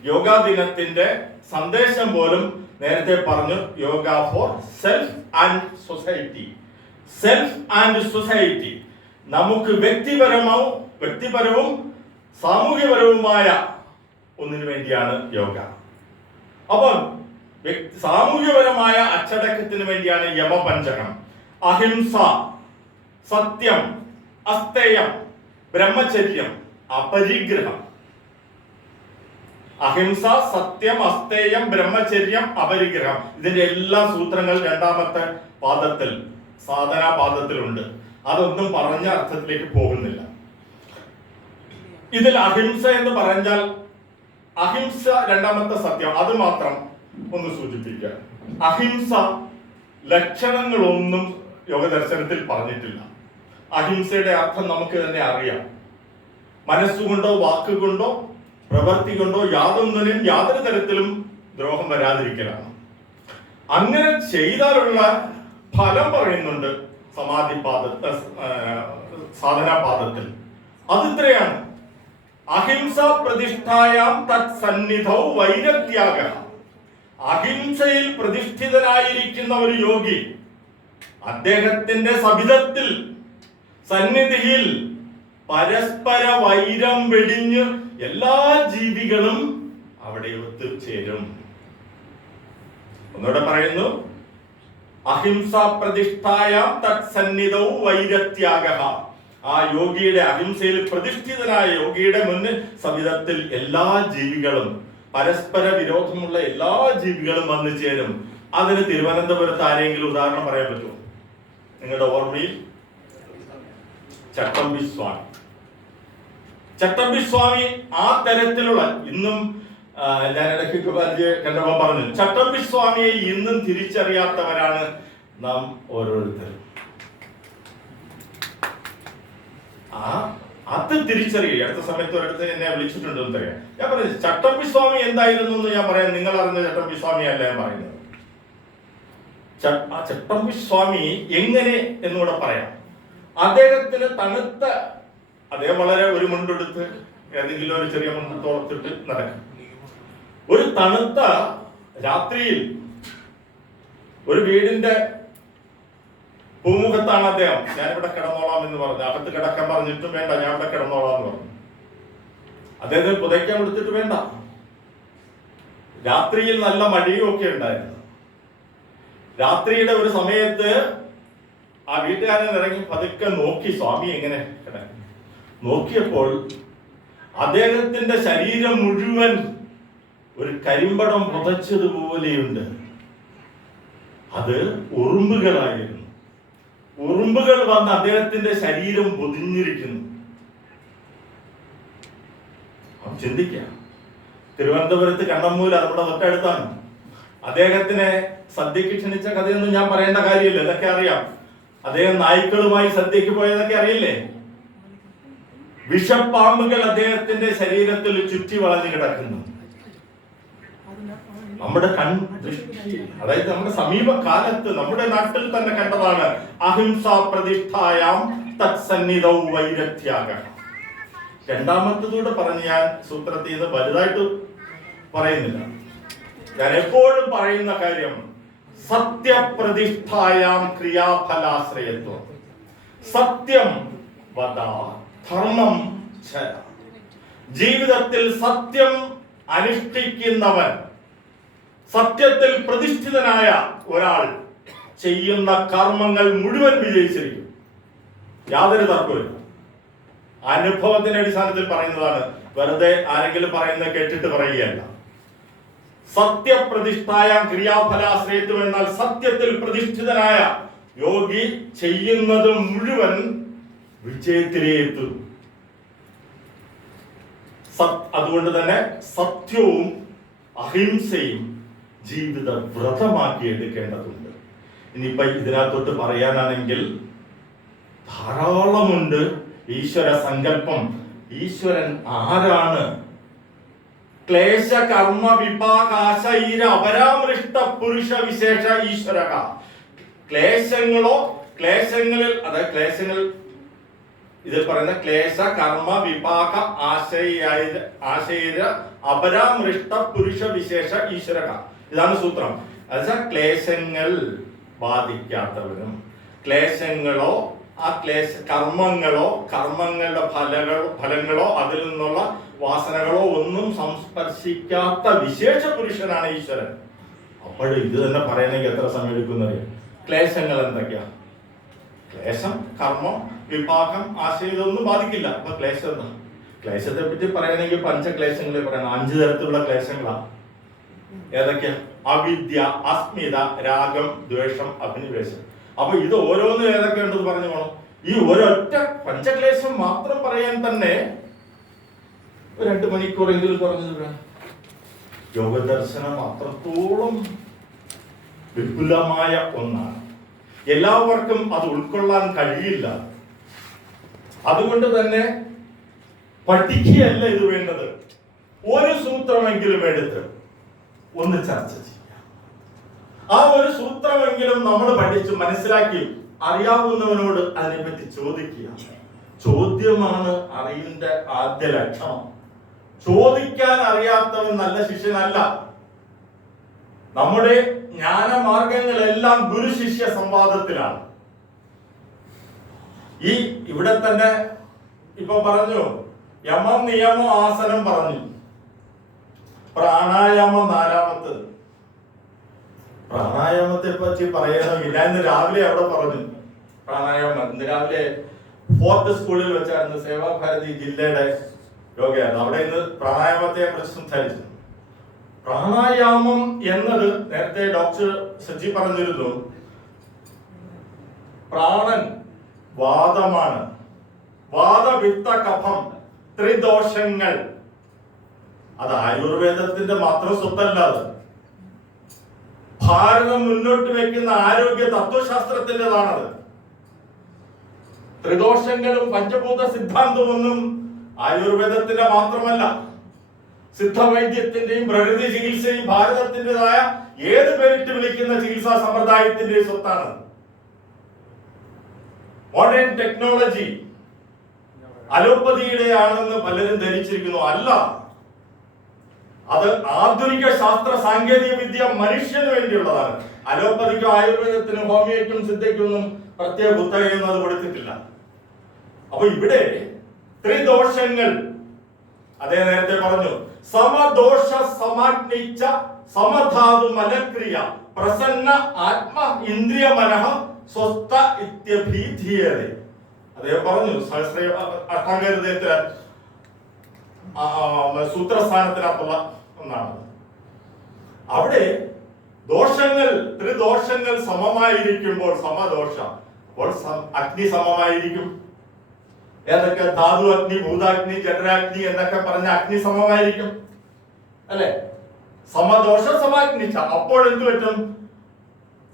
യോഗാ ദിനത്തിന്റെ സന്ദേശം പോലും നേരത്തെ പറഞ്ഞു, yoga for self and society. Self and society. നമുക്ക് വ്യക്തിപരവും സാമൂഹ്യപരവുമായ ഒന്നിനു വേണ്ടിയാണ് യോഗ. അപ്പോൾ സാമൂഹ്യപരമായ അച്ചടക്കത്തിന് വേണ്ടിയാണ് യമപഞ്ചകം. അഹിംസ, സത്യം, അസ്തേയം, ബ്രഹ്മചര്യം, അപരിഗ്രഹം. അഹിംസ, സത്യം, അസ്തേയം, ബ്രഹ്മചര്യം, അപരിഗ്രഹം. ഇതിന്റെ എല്ലാ സൂത്രങ്ങൾ 2ാമത്തെ പാദത്തിൽ, സാധനാ പാദത്തിലുണ്ട്. അതൊന്നും പറഞ്ഞ അർത്ഥത്തിലേക്ക് പോകുന്നില്ല. ഇതിൽ അഹിംസ എന്ന് പറഞ്ഞാൽ അഹിംസ 2ാമത്തെ സത്യം, അത് മാത്രം ഒന്ന് സൂചിപ്പിക്കുക. അഹിംസ ലക്ഷണങ്ങളൊന്നും യോഗദർശനത്തിൽ പറഞ്ഞിട്ടില്ല. അഹിംസയുടെ അർത്ഥം നമുക്ക് തന്നെ അറിയാം. മനസ്സുകൊണ്ടോ വാക്കുകൊണ്ടോ പ്രവൃത്തി കൊണ്ടോ യാതൊരു തരത്തിലും ദ്രോഹം വരാതിരിക്കലാണ്. അങ്ങനെ ചെയ്താലുള്ള ഫലം പറയുന്നുണ്ട് സാധനാപാദത്തിൽ. അതിത്രയാണ്. അഹിംസ പ്രതിഷ്ഠായാം തത് സന്നിധൗ വൈരത്യാഗ. അഹിംസയിൽ പ്രതിഷ്ഠിതനായിരിക്കുന്ന ഒരു യോഗി, അദ്ദേഹത്തിന്റെ സവിധത്തിൽ, സന്നിധിയിൽ പരസ്പര വൈരം വെടിഞ്ഞ് എല്ലാ ജീവികളും അവിടെ ഒത്തുചേരും. ഒന്നുകൂടെ പറയുന്നു, അഹിംസ പ്രതിഷ്ഠായാം തത് സന്നിധൗ വൈരത്യാഗ. ആ യോഗിയുടെ, അഹിംസയിൽ പ്രതിഷ്ഠിതനായ യോഗിയുടെ മുന്നിൽ സവിധത്തിൽ എല്ലാ ജീവികളും, പരസ്പര വിരോധമുള്ള എല്ലാ ജീവികളും വന്നു ചേരും. അതിന് തിരുവനന്തപുരത്ത് ആരെങ്കിലും ഉദാഹരണം പറയാൻ പറ്റുമോ? നിങ്ങളുടെ ഓർമ്മയിൽ ചട്ടമ്പിസ്വാമി ആ തരത്തിലുള്ള, ഇന്നും ഞാൻ ഇടയ്ക്ക് കണ്ടപ്പോ പറഞ്ഞു, ചട്ടമ്പിസ്വാമിയെ ഇന്നും തിരിച്ചറിയാത്തവരാണ് നാം ഓരോരുത്തരും. അത് തിരിച്ചറിയുക. അടുത്ത സമയത്ത് ഒരിടത്ത് എന്നെ വിളിച്ചിട്ടുണ്ട് എന്നറിയാം. ഞാൻ പറയുന്നത് ചട്ടമ്പിസ്വാമി എന്തായിരുന്നു എന്ന് ഞാൻ പറയാം. നിങ്ങൾ അറിഞ്ഞ ചട്ടമ്പിസ്വാമി അല്ല ഞാൻ പറയുന്നത്. ചട്ടമ്പിസ്വാമി എങ്ങനെ എന്നുകൂടെ പറയാം. അദ്ദേഹത്തിന് തണുത്ത, അദ്ദേഹം വളരെ ഒരു മുണ്ടെടുത്ത് ഏതെങ്കിലും ഒരു ചെറിയ മുണ്ടത്തോളത്തിട്ട് നടക്കും. ഒരു തണുത്ത രാത്രിയിൽ ഒരു വീടിന്റെ പൂമുഖത്താണ് അദ്ദേഹം. ഞാനിവിടെ കിടന്നോളാം എന്ന് പറഞ്ഞു. അകത്ത് കിടക്കാൻ പറഞ്ഞിട്ടും വേണ്ട, ഞാൻ ഇവിടെ കിടന്നോളാം എന്ന് പറഞ്ഞു. അദ്ദേഹത്തിന് പുതയ്ക്കാൻ എടുത്തിട്ട് വേണ്ട. രാത്രിയിൽ നല്ല മഴയും ഒക്കെ ഉണ്ടായിരുന്നു. രാത്രിയുടെ ഒരു സമയത്ത് ആ വീട്ടുകാരൻ ഇറങ്ങി പതുക്കെ നോക്കി സ്വാമി എങ്ങനെ കിടക്കും. നോക്കിയപ്പോൾ അദ്ദേഹത്തിന്റെ ശരീരം മുഴുവൻ ഒരു കരിമ്പടം പുതച്ചതുപോലെയുണ്ട്. അത് ഉറുമ്പുകളായിരുന്നു. ഉറുമ്പുകൾ വന്ന് അദ്ദേഹത്തിന്റെ ശരീരം പൊതിഞ്ഞിരിക്കുന്നു. ചിന്തിക്കാം. തിരുവനന്തപുരത്ത് കണ്ണമ്മൂല നമ്മുടെ തൊട്ടടുത്താണ്. അദ്ദേഹത്തിനെ സദ്യക്ക് ക്ഷണിച്ച കഥയൊന്നും ഞാൻ പറയേണ്ട കാര്യമില്ല, ഇതൊക്കെ അറിയാം. അദ്ദേഹം നായ്ക്കളുമായി സദ്യക്ക് പോയതൊക്കെ അറിയില്ലേ? വിഷപ്പാമ്പുകൾ അദ്ദേഹത്തിന്റെ ശരീരത്തിൽ ചുറ്റി വളഞ്ഞു കിടക്കുന്നു. നമ്മുടെ ദൃഷ്ടി, അതായത് നമ്മുടെ സമീപകാലത്ത് നമ്മുടെ നാട്ടിൽ തന്നെ കണ്ടതാണ്. അഹിംസാ പ്രതിഷ്ഠായാം തത്സന്നിധൗ വൈരത്യാഗഃ. രണ്ടാമത്തതൂടെ പറഞ്ഞ് ഞാൻ സൂത്രത്തിൽ നിന്ന് വലുതായിട്ട് പറയുന്നില്ല. ഞാൻ എപ്പോഴും പറയുന്ന കാര്യം സത്യപ്രതിഷ്ഠായാം ക്രിയാഫലാശ്രയത്വം. സത്യം വദ ധർമ്മം ചര. ജീവിതത്തിൽ സത്യം അനുഷ്ഠിക്കുന്നവൻ, സത്യത്തിൽ പ്രതിഷ്ഠിതനായ ഒരാൾ ചെയ്യുന്ന കർമ്മങ്ങൾ മുഴുവൻ വിജയിച്ചിരിക്കും. യാതൊരു തർക്കമില്ല. അനുഭവത്തിന്റെ അടിസ്ഥാനത്തിൽ പറയുന്നതാണ്, വെറുതെ ആരെങ്കിലും പറയുന്നത് കേട്ടിട്ട് പറയുകയല്ല. സത്യപ്രതിഷ്ഠായ ക്രിയാഫലാശ്രയത്വം എന്നാൽ സത്യത്തിൽ പ്രതിഷ്ഠിതനായ യോഗി ചെയ്യുന്നത് മുഴുവൻ വിജയത്തിലേത്തും. അതുകൊണ്ട് തന്നെ സത്യവും അഹിംസയും ജീവിത വ്രതമാക്കി എടുക്കേണ്ടതുണ്ട്. ഇനിയിപ്പോ ഇതിനകത്തോട്ട് പറയാനാണെങ്കിൽ ധാരാളമുണ്ട്. ഈശ്വര സങ്കല്പം. ഈശ്വരൻ ആരാണ്? ക്ലേശ കർമ്മ വിപാകാശൈര അപരാമൃഷ്ട പുരുഷ വിശേഷ ഈശ്വരക. ക്ലേശങ്ങളിൽ അതായത് ക്ലേശങ്ങൾ ഇതിൽ പറയുന്ന ക്ലേശ കർമ്മ വിപാക ആശൈര അപരാമൃഷ്ട പുരുഷ വിശേഷ ഈശ്വരക. ഇതാണ് സൂത്രം. അതായത് ക്ലേശങ്ങൾ ബാധിക്കാത്തവരും, ക്ലേശങ്ങളോ ആ കർമ്മങ്ങളുടെ ഫലങ്ങളോ അതിൽ നിന്നുള്ള വാസനകളോ ഒന്നും സംസ്പർശിക്കാത്ത വിശേഷ പുരുഷനാണ് ഈശ്വരൻ. അപ്പോഴും ഇത് തന്നെ പറയണമെങ്കിൽ എത്ര സമയം എടുക്കുന്നത്? ക്ലേശങ്ങൾ എന്തൊക്കെയാ? ക്ലേശം, കർമ്മം, വിപാകം, ആശയം ഇതൊന്നും ബാധിക്കില്ല. അപ്പൊ ക്ലേശം എന്താ? ക്ലേശത്തെ പറ്റി പറയണമെങ്കിൽ പഞ്ചക്ലേശങ്ങളെ പറയണം. 5 തരത്തിലുള്ള ക്ലേശങ്ങളാണ്. ഏതൊക്കെയാ? അവിദ്യ, അസ്മിത, രാഗം, ദ്വേഷം, അഭിനിവേശം. അപ്പൊ ഇത് ഓരോന്നും ഏതൊക്കെ ഉണ്ടെന്ന് പറഞ്ഞു പോകണം. ഈ ഒരൊറ്റ പഞ്ചക്ലേശം മാത്രം പറയാൻ തന്നെ 2 മണിക്കൂറെങ്കിലും പറഞ്ഞത് വേണം. യോഗദർശനം അത്രത്തോളം വിപുലമായ ഒന്നാണ്. എല്ലാവർക്കും അത് ഉൾക്കൊള്ളാൻ കഴിയില്ല. അതുകൊണ്ട് തന്നെ പഠിക്കുകയല്ല ഇത് വേണ്ടത്. ഒരു സൂത്രമെങ്കിലും എടുത്ത് ഒന്ന് ചർച്ച ചെയ്യാം. ആ ഒരു സൂത്രമെങ്കിലും നമ്മൾ പഠിച്ചു മനസ്സിലാക്കി അറിയാവുന്നവനോട് അതിനെപ്പറ്റി ചോദിക്കുക. ചോദ്യമാണ് അറിവിന്റെ ആദ്യ ലക്ഷണം. ചോദിക്കാൻ അറിയാത്തവൻ നല്ല ശിഷ്യനല്ല. നമ്മുടെ ജ്ഞാനമാർഗങ്ങളെല്ലാം ഗുരു ശിഷ്യ സംവാദത്തിലാണ്. ഇവിടെ തന്നെ ഇപ്പൊ പറഞ്ഞു, യമം, നിയമം, ആസനം പറഞ്ഞു. പ്രാണായാമം 4-മത്തത്. പ്രാണായാമത്തെ പറ്റി പറയണമെങ്കിൽ ഞാൻ ഇന്ന് രാവിലെ അവിടെ പറഞ്ഞു. പ്രാണായാമം ഇന്ന് രാവിലെ 4th സ്കൂളിൽ വെച്ചായിരുന്നു. സേവാഭാരതി ജില്ലയുടെ യോഗയാണ്. അവിടെ ഇന്ന് പ്രാണായാമത്തെ കുറിച്ച് സംസാരിച്ചു. പ്രാണായാമം എന്നത് നേരത്തെ ഡോക്ടർ സജി പറഞ്ഞിരുന്നു. പ്രാണൻ വാദമാണ്. വാദവിത്ത കഫം ത്രിദോഷങ്ങൾ. അത് ആയുർവേദത്തിന്റെ മാത്രം സ്വത്തല്ല. അത് ഭാരതം മുന്നോട്ട് വെക്കുന്ന ആരോഗ്യ തത്വശാസ്ത്രത്തിൻ്റെതാണത്. ത്രിദോഷങ്ങളും പഞ്ചഭൂത സിദ്ധാന്തമൊന്നും ആയുർവേദത്തിന്റെ മാത്രമല്ല. സിദ്ധവൈദ്യത്തിന്റെയും പ്രകൃതി ചികിത്സയും ഭാരതത്തിൻ്റെതായ ഏത് പേരിട്ട് വിളിക്കുന്ന ചികിത്സാ സമ്പ്രദായത്തിന്റെ സ്വത്താണ്. മോഡേൺ ടെക്നോളജി അലോപ്പതിയുടെ ആണെന്ന് പലരും ധരിച്ചിരിക്കുന്നു. അല്ല, അത് ആധുനിക ശാസ്ത്ര സാങ്കേതിക വിദ്യ മനുഷ്യന് വേണ്ടിയുള്ളതാണ്. അലോപ്പതിക്കും ആയുർവേദത്തിനും ഹോമിയോയ്ക്കും സിദ്ധയ്ക്കൊന്നും പ്രത്യേക പുസ്തകമൊന്നും അത് കൊടുത്തിട്ടില്ല. അപ്പൊ ഇവിടെ ത്രിദോഷങ്ങൾ അതേ നേരത്തെ പറഞ്ഞു. സമദോഷ സമാഗ്നിച്ച സമധാതു മലക്രിയ പ്രസന്ന ആത്മ ഇന്ദ്രിയ മനഃ സ്വസ്ഥ ഇത്യഭീധീയതേ. അദ്ദേഹം പറഞ്ഞു അഷ്ടാംഗഹൃദയത്തില് സൂത്രസ്ഥാനത്തിനകത്തുള്ള ഒന്നാണ്. അവിടെ ദോഷങ്ങൾ ത്രിദോഷങ്ങൾ സമമായിരിക്കുമ്പോൾ സമദോഷ അപ്പോൾ അഗ്നി സമമായിരിക്കും. ഏതൊക്കെ? ധാതു അഗ്നി, ഭൂതാഗ്നി, ജഠരാഗ്നി എന്നൊക്കെ പറഞ്ഞ അഗ്നി സമമായിരിക്കും അല്ലെ? സമദോഷ സമാഗ്നിച്ച. അപ്പോൾ എന്ത് പറ്റും?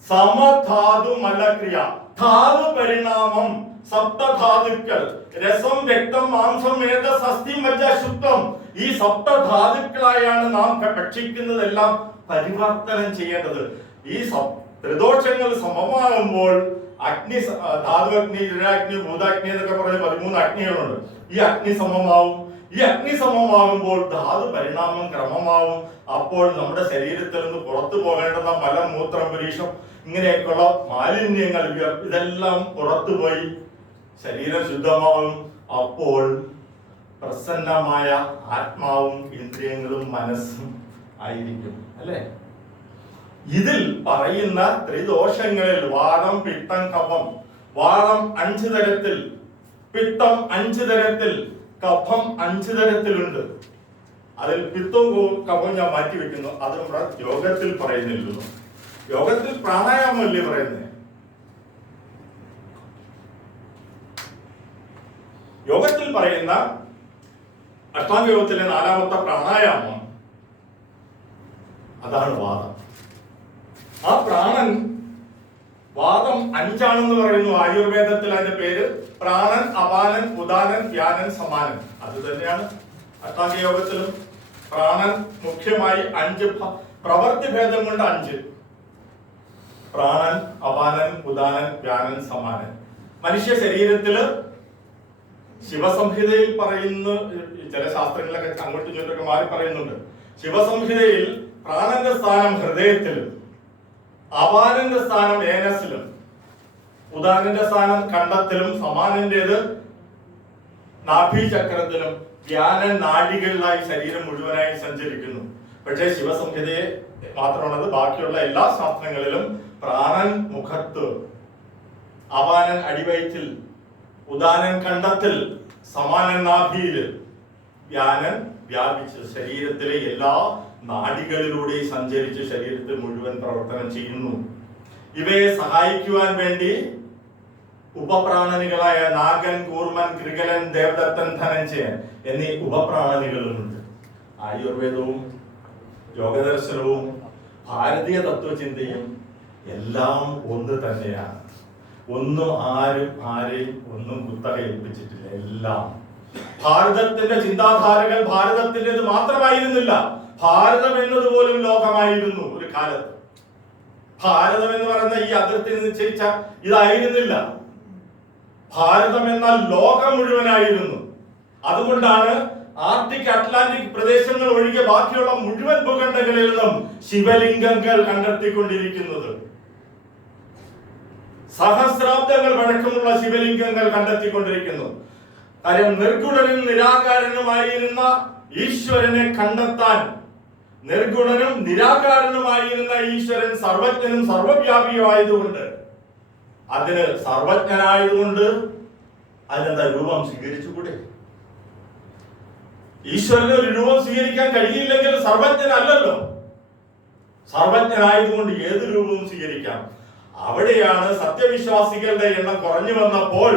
സമധാതു മലക്രിയ, ധാതു പരിണാമം, സപ്തധാതുക്കൾ, രസം, രക്തം, മാംസം, മേധസ്, അസ്ഥി, മജ്ജ, ശുദ്ധം, ഈ സപ്തധാതുക്കളായാണ് നാം ഭക്ഷിക്കുന്നതെല്ലാം പരിവർത്തനം ചെയ്യേണ്ടത്. ഈ ത്രിദോഷങ്ങൾ സമമാകുമ്പോൾ അഗ്നി, ധാതു അഗ്നി, ജഠരാഗ്നി, ഭൂതാഗ്നി എന്നൊക്കെ പറഞ്ഞ 13 അഗ്നികളുണ്ട്. ഈ അഗ്നി സമമാവും. ഈ അഗ്നി സമമാകുമ്പോൾ ധാതു പരിണാമം ക്രമമാവും. അപ്പോൾ നമ്മുടെ ശരീരത്തിൽ നിന്ന് പുറത്തു പോകേണ്ടുന്ന മലം, മൂത്രം, പരീക്ഷം ഇങ്ങനെയൊക്കെയുള്ള മാലിന്യങ്ങൾ ഇതെല്ലാം പുറത്തുപോയി ശരീരം ശുദ്ധമാവും. അപ്പോൾ പ്രസന്നമായ ആത്മാവും ഇന്ദ്രിയങ്ങളും മനസ്സും ആയിരിക്കും അല്ലെ? ഇതിൽ പറയുന്ന ത്രിദോഷങ്ങളിൽ വാദം, പിത്തം, കഫം. വാദം 5 തരത്തിൽ, പിത്തം 5 തരത്തിൽ, കഫം 5 തരത്തിലുണ്ട്. അതിൽ പിത്തവും കഫവും ഞാൻ മാറ്റി വെക്കുന്നു. അത് നമ്മുടെ യോഗത്തിൽ പറയുന്നില്ലല്ലോ. യോഗത്തിൽ പ്രാണായാമല്ലേ പറയുന്നത്? യോഗത്തിൽ പറയുന്ന അഷ്ടാംഗ യോഗത്തിലെ 4ാമത്തെ പ്രാണായാമം അതാണ് വാദം. ആ പ്രാണൻ വാദം 5 പറയുന്നു. ആയുർവേദത്തിൽ അതിന്റെ പേര് പ്രാണൻ, അപാനൻ, ഉദാനൻ, വ്യാനൻ, സമാനൻ. അത് തന്നെയാണ് അഷ്ടാംഗ യോഗത്തിലും. പ്രാണൻ മുഖ്യമായി 5 പ്രവൃത്തി ഭേദം കൊണ്ട് 5: പ്രാണൻ, അപാനൻ, ഉദാനൻ, വ്യാനൻ, സമാനൻ. മനുഷ്യ ശരീരത്തില് ശിവസംഹിതയിൽ പറയുന്ന ചില ശാസ്ത്രങ്ങളിലൊക്കെ അങ്ങോട്ടും ഇങ്ങോട്ടൊക്കെ മാറി പറയുന്നുണ്ട്. ശിവസംഹിതയിൽ പ്രാണന്റെ സ്ഥാനം ഹൃദയത്തിലും, അപാനന്റെ സ്ഥാനം ഏനസിലും, ഉദാനന്റെ സ്ഥാനം കണ്ടത്തിലും, സമാനന്റേത് നാഭീചക്രത്തിലും, വ്യാനൻ നാഡികളിലായി ശരീരം മുഴുവനായി സഞ്ചരിക്കുന്നു. പക്ഷേ ശിവസംഹിതയെ മാത്രമാണത്. ബാക്കിയുള്ള എല്ലാ ശാസ്ത്രങ്ങളിലും പ്രാണൻ മുഖത്ത്, അപാനൻ അടിവയറ്റിൽ, ഉദാനൻ കണ്ടത്തിൽ, സമാനൻ നാഭിയില്, വ്യാനൻ വ്യാപിച്ച് ശരീരത്തിലെ എല്ലാ നാഡികളിലൂടെ സഞ്ചരിച്ച് ശരീരത്തിൽ മുഴുവൻ പ്രവർത്തനം ചെയ്യുന്നു. ഇവയെ സഹായിക്കുവാൻ വേണ്ടി ഉപപ്രാണനികളായ നാഗൻ, കൂർമൻ, കൃഗലൻ, ദേവദത്തൻ, ധനഞ്ജയൻ എന്നീ ഉപപ്രാണനികളുണ്ട്. ആയുർവേദവും യോഗദർശനവും ഭാരതീയ തത്വചിന്തയും എല്ലാം ഒന്ന് തന്നെയാണ്. ഒന്നും ആരെയും ഒന്നും കുത്തക ഏൽപ്പിച്ചിട്ടില്ല. എല്ലാം ഭാരതത്തിന്റെ ചിന്താധാരകൾ ഭാരതത്തിൻ്റെത് മാത്രമായിരുന്നില്ല. ഭാരതം എന്നതുപോലും ലോകമായിരുന്നു ഒരു കാലത്ത്. ഭാരതം എന്ന് പറയുന്ന ഈ അതിർത്തി നിശ്ചയിച്ച ഇതായിരുന്നില്ല. ഭാരതം എന്നാൽ ലോകം മുഴുവനായിരുന്നു. അതുകൊണ്ടാണ് ആർട്ടിക്, അറ്റ്ലാന്റിക് പ്രദേശങ്ങൾ ഒഴികെ ബാക്കിയുള്ള മുഴുവൻ ഭൂഖണ്ഡങ്ങളിൽ നിന്നും ശിവലിംഗങ്ങൾ കണ്ടെത്തിക്കൊണ്ടിരിക്കുന്നത്. സഹസ്രാബ്ദങ്ങൾ പഴക്കമുള്ള ശിവലിംഗങ്ങൾ കണ്ടെത്തിക്കൊണ്ടിരിക്കുന്നു. കാര്യം നിർഗുണനും നിരാകാരനുമായിരുന്ന ഈശ്വരനെ കണ്ടെത്താൻ, നിർഗുണനും നിരാകാരനുമായിരുന്ന ഈശ്വരൻ സർവജ്ഞനും സർവവ്യാപിയുമായതുകൊണ്ട്, അതിന് സർവജ്ഞനായതുകൊണ്ട് അതിനെന്താ രൂപം സ്വീകരിച്ചുകൂടെ? ഈശ്വരന് ഒരു രൂപം സ്വീകരിക്കാൻ കഴിയില്ലെങ്കിൽ സർവജ്ഞനല്ലല്ലോ. സർവജ്ഞനായതുകൊണ്ട് ഏത് രൂപവും സ്വീകരിക്കാം. അവിടെയാണ് സത്യവിശ്വാസികളുടെ എണ്ണം കുറഞ്ഞു വന്നപ്പോൾ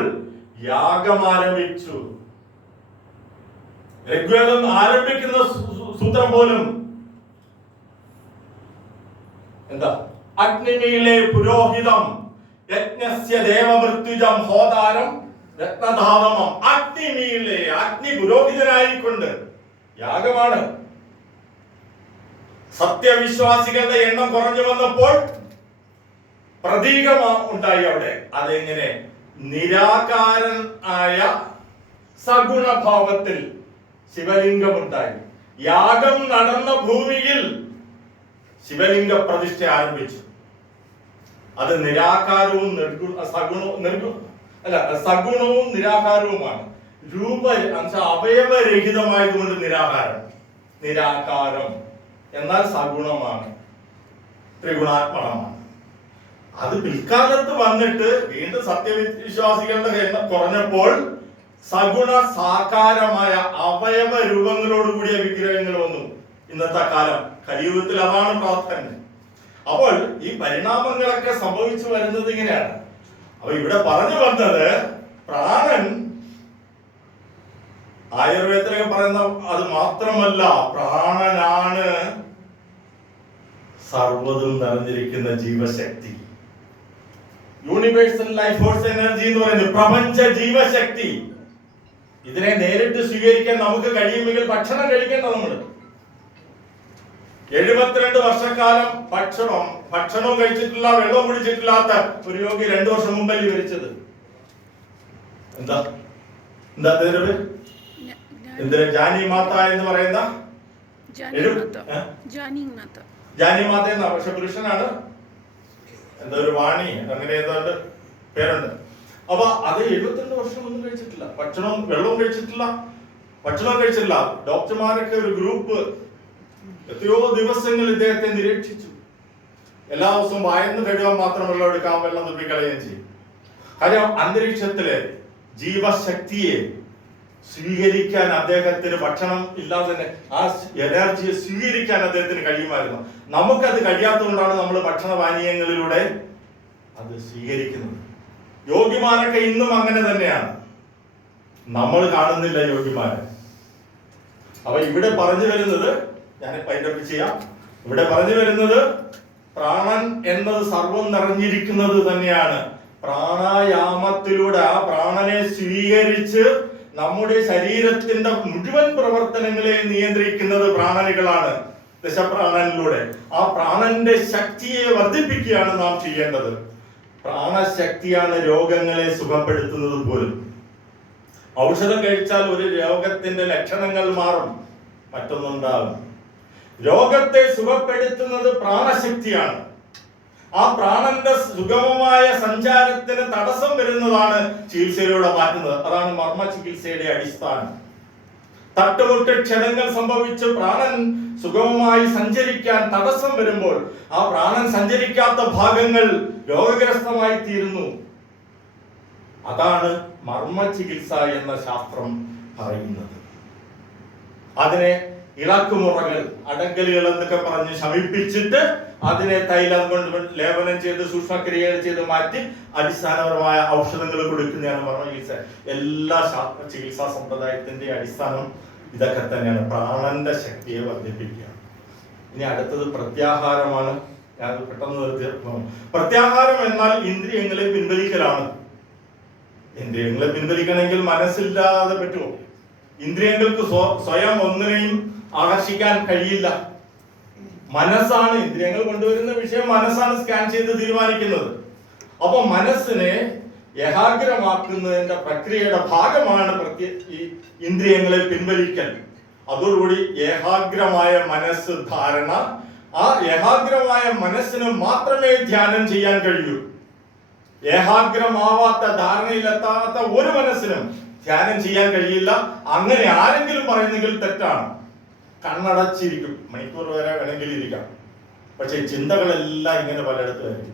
യാഗം ആരംഭിച്ചു. ഋഗ്വേദം ആരംഭിക്കുന്ന സൂത്രം പോലും എന്താ? അഗ്നിമീലെ പുരോഹിതം യജ്ഞസ്യ ദേവമൃത്യുജം ഹോതാരം രത്നധാവമം. അഗ്നിമീലെ, അഗ്നി പുരോഹിതനായിക്കൊണ്ട് യാഗമാണ്. സത്യവിശ്വാസികളുടെ എണ്ണം കുറഞ്ഞു വന്നപ്പോൾ പ്രതീകം ഉണ്ടായി അവിടെ. അതെങ്ങനെ? നിരാകാരൻ ആയ സഗുണഭാവത്തിൽ ശിവലിംഗമുണ്ടായി. യാഗം നടന്ന ഭൂമിയിൽ ശിവലിംഗ പ്രതിഷ്ഠ ആരംഭിച്ചു. അത് നിരാകാരവും സഗുണവും നിരാകാരവുമാണ്. അവയവരഹിതമായതുകൊണ്ട് നിരാകാരം എന്നാൽ സഗുണമാണ്, ത്രിഗുണാത്മകമാണ്. അത് പിൽക്കാലത്ത് വന്നിട്ട് വീണ്ടും സത്യവിശ്വാസികളുടെ എണ്ണം കുറഞ്ഞപ്പോൾ സഗുണ സാകാരമായ അവയവ രൂപങ്ങളോടുകൂടിയ വിഗ്രഹങ്ങൾ വന്നു. ഇന്നത്തെ കാലം കലിയുഗത്തിൽ അതാണ് പ്രാധാന്യം. അപ്പോൾ ഈ പരിണാമങ്ങളൊക്കെ സംഭവിച്ചു വരുന്നത് ഇങ്ങനെയാണ്. അപ്പൊ ഇവിടെ പറഞ്ഞു വന്നത് പ്രാണൻ ആയുർവേദത്തിലൊക്കെ പറയുന്ന അത് മാത്രമല്ല, പ്രാണനാണ് സർവ്വതും നിറഞ്ഞിരിക്കുന്ന ജീവശക്തി. യൂണിവേഴ്സൽ ലൈഫ് ഫോഴ്സ് എനർജി എന്ന് പറയുന്നത് പ്രപഞ്ച ജീവശക്തി. ഇതിനെ നേരിട്ട് സ്വീകരിക്കാൻ നമുക്ക് കഴിയുമെങ്കിൽ ഭക്ഷണം കഴിക്കേണ്ട നമ്മൾ 72 വർഷക്കാലം ഭക്ഷണവും കഴിച്ചിട്ടില്ല, വെള്ളവും കുടിച്ചിട്ടില്ലാത്ത ഒരു യോഗി 2 വർഷം മുമ്പല്ലേ മരിച്ചത്. എന്താ ജാനി മാത എന്ന് പറയുന്ന ജാനി മാത എന്ന പക്ഷെ പുരുഷനാണ്. എന്താ ഒരു വാണി അങ്ങനെ ഏതാണ്ട് പേരുണ്ട്. അപ്പൊ അത് 72 വർഷം ഒന്നും കഴിച്ചിട്ടില്ല, ഭക്ഷണവും വെള്ളവും കഴിച്ചിട്ടില്ല, ഭക്ഷണവും കഴിച്ചിട്ടില്ല. ഡോക്ടർമാരൊക്കെ ഒരു ഗ്രൂപ്പ് എത്രയോ ദിവസങ്ങൾ ഇദ്ദേഹത്തെ നിരീക്ഷിച്ചു. എല്ലാ ദിവസവും വായന്ന് കഴുകാൻ മാത്രം വെള്ളം എടുക്കാൻ, വെള്ളം തുപ്പിക്കളയുകയും ചെയ്യും. കാര്യം അന്തരീക്ഷത്തിലെ ജീവശക്തിയെ സ്വീകരിക്കാൻ അദ്ദേഹത്തിന് ഭക്ഷണം ഇല്ലാതെ തന്നെ ആ എനർജിയെ സ്വീകരിക്കാൻ അദ്ദേഹത്തിന് കഴിയുമായിരുന്നു. നമുക്കത് കഴിയാത്തതുകൊണ്ടാണ് നമ്മൾ ഭക്ഷണപാനീയങ്ങളിലൂടെ അത് സ്വീകരിക്കുന്നത്. യോഗിമാരൊക്കെ ഇന്നും അങ്ങനെ തന്നെയാണ്, നമ്മൾ കാണുന്നില്ല യോഗിമാരെ. അപ്പൊ ഇവിടെ പറഞ്ഞു വരുന്നത്, ഞാൻ പൈൻഡപ്പ് ചെയ്യാം, ഇവിടെ പറഞ്ഞു വരുന്നത് പ്രാണൻ എന്നത് സർവം നിറഞ്ഞിരിക്കുന്നത് തന്നെയാണ്. പ്രാണായാമത്തിലൂടെ ആ പ്രാണനെ സ്വീകരിച്ച് നമ്മുടെ ശരീരത്തിന്റെ മുഴുവൻ പ്രവർത്തനങ്ങളെ നിയന്ത്രിക്കുന്നത് പ്രാണനുകളാണ്. ദശപ്രാണനിലൂടെ ആ പ്രാണന്റെ ശക്തിയെ വർദ്ധിപ്പിക്കുകയാണ് നാം ചെയ്യേണ്ടത്. പ്രാണശക്തിയാണ് രോഗങ്ങളെ സുഖപ്പെടുത്തുന്നത് പോലും. ഔഷധം കഴിച്ചാൽ ഒരു രോഗത്തിന്റെ ലക്ഷണങ്ങൾ മാറും, മറ്റൊന്നുണ്ടാകും. രോഗത്തെ സുഖപ്പെടുത്തുന്നത് പ്രാണശക്തിയാണ്. ആ പ്രാണന്റെ സുഗമമായ സഞ്ചാരത്തിന് തടസ്സം വരുന്നതാണ് ചികിത്സയിലൂടെ മാറ്റുന്നത്. അതാണ് മർമ്മ ചികിത്സയുടെ അടിസ്ഥാനം. തട്ടുമുട്ട് ക്ഷതങ്ങൾ സംഭവിച്ച് പ്രാണൻ സുഗമമായി സഞ്ചരിക്കാൻ തടസ്സം വരുമ്പോൾ ആ പ്രാണൻ സഞ്ചരിക്കാത്ത ഭാഗങ്ങൾ രോഗഗ്രസ്തമായി തീരുന്നു. അതാണ് മർമ്മ ചികിത്സ എന്ന ശാസ്ത്രം പറയുന്നത്. അതിനെ ഇളക്കുമുറകൾ, അടങ്കലുകൾ എന്നൊക്കെ പറഞ്ഞ് ശമിപ്പിച്ചിട്ട് അതിനെ തൈലം കൊണ്ട് ലേപനം ചെയ്ത് സൂക്ഷ്മക്രിയകൾ ചെയ്ത് മാറ്റി അടിസ്ഥാനപരമായ ഔഷധങ്ങൾ കൊടുക്കുന്നതാണ് മർമ്മ ചികിത്സ. എല്ലാ ചികിത്സാ സമ്പ്രദായത്തിന്റെ അടിസ്ഥാനം ഇതൊക്കെ തന്നെയാണ്, പ്രാണന്റെ ശക്തിയെ വർദ്ധിപ്പിക്കുക. ഇനി അടുത്തത് പ്രത്യാഹാരമാണ്. ഞാൻ പെട്ടെന്ന് നിർത്തി. പ്രത്യാഹാരം എന്നാൽ ഇന്ദ്രിയങ്ങളെ പിൻവലിക്കലാണ്. ഇന്ദ്രിയങ്ങളെ പിൻവലിക്കണമെങ്കിൽ മനസ്സില്ലാതെ പറ്റുമോ? ഇന്ദ്രിയങ്ങൾക്ക് സ്വയം ഒന്നിനെയും ആകർഷിക്കാൻ കഴിയില്ല. മനസ്സാണ്, ഇന്ദ്രിയങ്ങൾ കൊണ്ടുവരുന്ന വിഷയം മനസ്സാണ് സ്കാൻ ചെയ്ത് തീരുമാനിക്കുന്നത്. അപ്പൊ മനസ്സിനെ ഏകാഗ്രമാക്കുന്നതിന്റെ പ്രക്രിയയുടെ ഭാഗമാണ് ഈ ഇന്ദ്രിയങ്ങളെ പിൻവലിക്കൽ. അതോടുകൂടി ഏകാഗ്രമായ മനസ്സ് ധാരണ. ആ ഏകാഗ്രമായ മനസ്സിന് മാത്രമേ ധ്യാനം ചെയ്യാൻ കഴിയൂ. ഏകാഗ്രമാവാത്ത, ധാരണയിലെത്താത്ത ഒരു മനസ്സിനും ധ്യാനം ചെയ്യാൻ കഴിയില്ല. അങ്ങനെ ആരെങ്കിലും പറയുന്നെങ്കിൽ തെറ്റാണ്. കണ്ണടച്ചിരിക്കും, മണിക്കൂർ വരെ വേണമെങ്കിൽ ഇരിക്കാം, പക്ഷെ ചിന്തകളെല്ലാം ഇങ്ങനെ പലയിടത്തുമായിരിക്കും.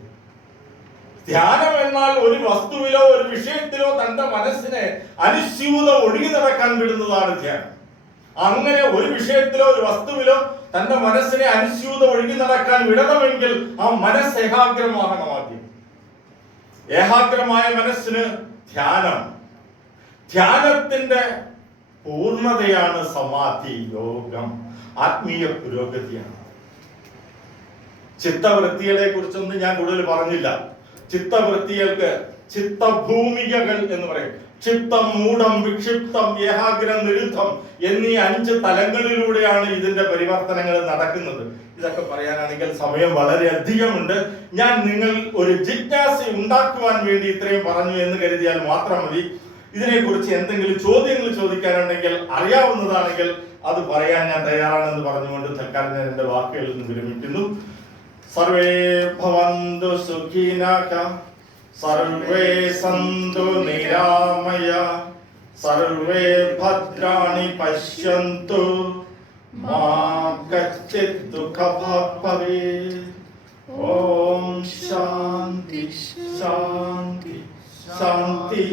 ധ്യാനം എന്നാൽ ഒരു വസ്തുവിലോ ഒരു വിഷയത്തിലോ തന്റെ മനസ്സിനെ അനുസ്യൂതം ഒഴുകി നടക്കാൻ വിടുന്നതാണ് ധ്യാനം. അങ്ങനെ ഒരു വിഷയത്തിലോ ഒരു വസ്തുവിലോ തന്റെ മനസ്സിനെ അനുസ്യൂതം ഒഴുകി നടക്കാൻ വിടണമെങ്കിൽ ആ മനസ്സ് ഏകാഗ്രമാകണം. ആദ്യം ഏകാഗ്രമായ മനസ്സിന് ധ്യാനം. ധ്യാനത്തിന്റെ പൂർണ്ണതയാണ് സമാധി, യോഗം, ആത്മീയ പുരോഗതിയാണ്. ചിത്തവൃത്തികളെ കുറിച്ചൊന്നും ഞാൻ കൂടുതൽ പറഞ്ഞില്ല. ചിത്തവൃത്തികൾക്ക് ചിത്തഭൂമികകൾ എന്ന് പറയും. ക്ഷിപ്തം, മൂഢം, വിക്ഷിപ്തം, ഏകാഗ്രം, നിരുദ്ധം എന്നീ 5 തലങ്ങളിലൂടെയാണ് ഇതിന്റെ പരിവർത്തനങ്ങൾ നടക്കുന്നത്. ഇതൊക്കെ പറയാനാണെങ്കിൽ സമയം വളരെ അധികമുണ്ട്. ഞാൻ നിങ്ങൾ ഒരു ജിജ്ഞാസ ഉണ്ടാക്കുവാൻ വേണ്ടി ഇത്രയും പറഞ്ഞു എന്ന് കരുതിയാൽ മാത്രം മതി. ഇതിനെക്കുറിച്ച് എന്തെങ്കിലും ചോദ്യങ്ങൾ ചോദിക്കാനുണ്ടെങ്കിൽ, അറിയാവുന്നതാണെങ്കിൽ അത് പറയാൻ ഞാൻ തയ്യാറാണെന്ന് പറഞ്ഞുകൊണ്ട് തൽക്കാലം ഞാൻ എന്റെ വാക്കുകളിൽ നിന്ന് വിരമിക്കുന്നു. സർവേ ഭവന്തു സുഖിനഃ, സർവേ സന്തു നിരാമയ, സർവേ ഭദ്രാണി പശ്യന്തു, മാ കശ്ചിത് ദുഃഖഭാഗ് ഭവേത്. ഓം ശാന്തി ശാന്തി ശാന്തി.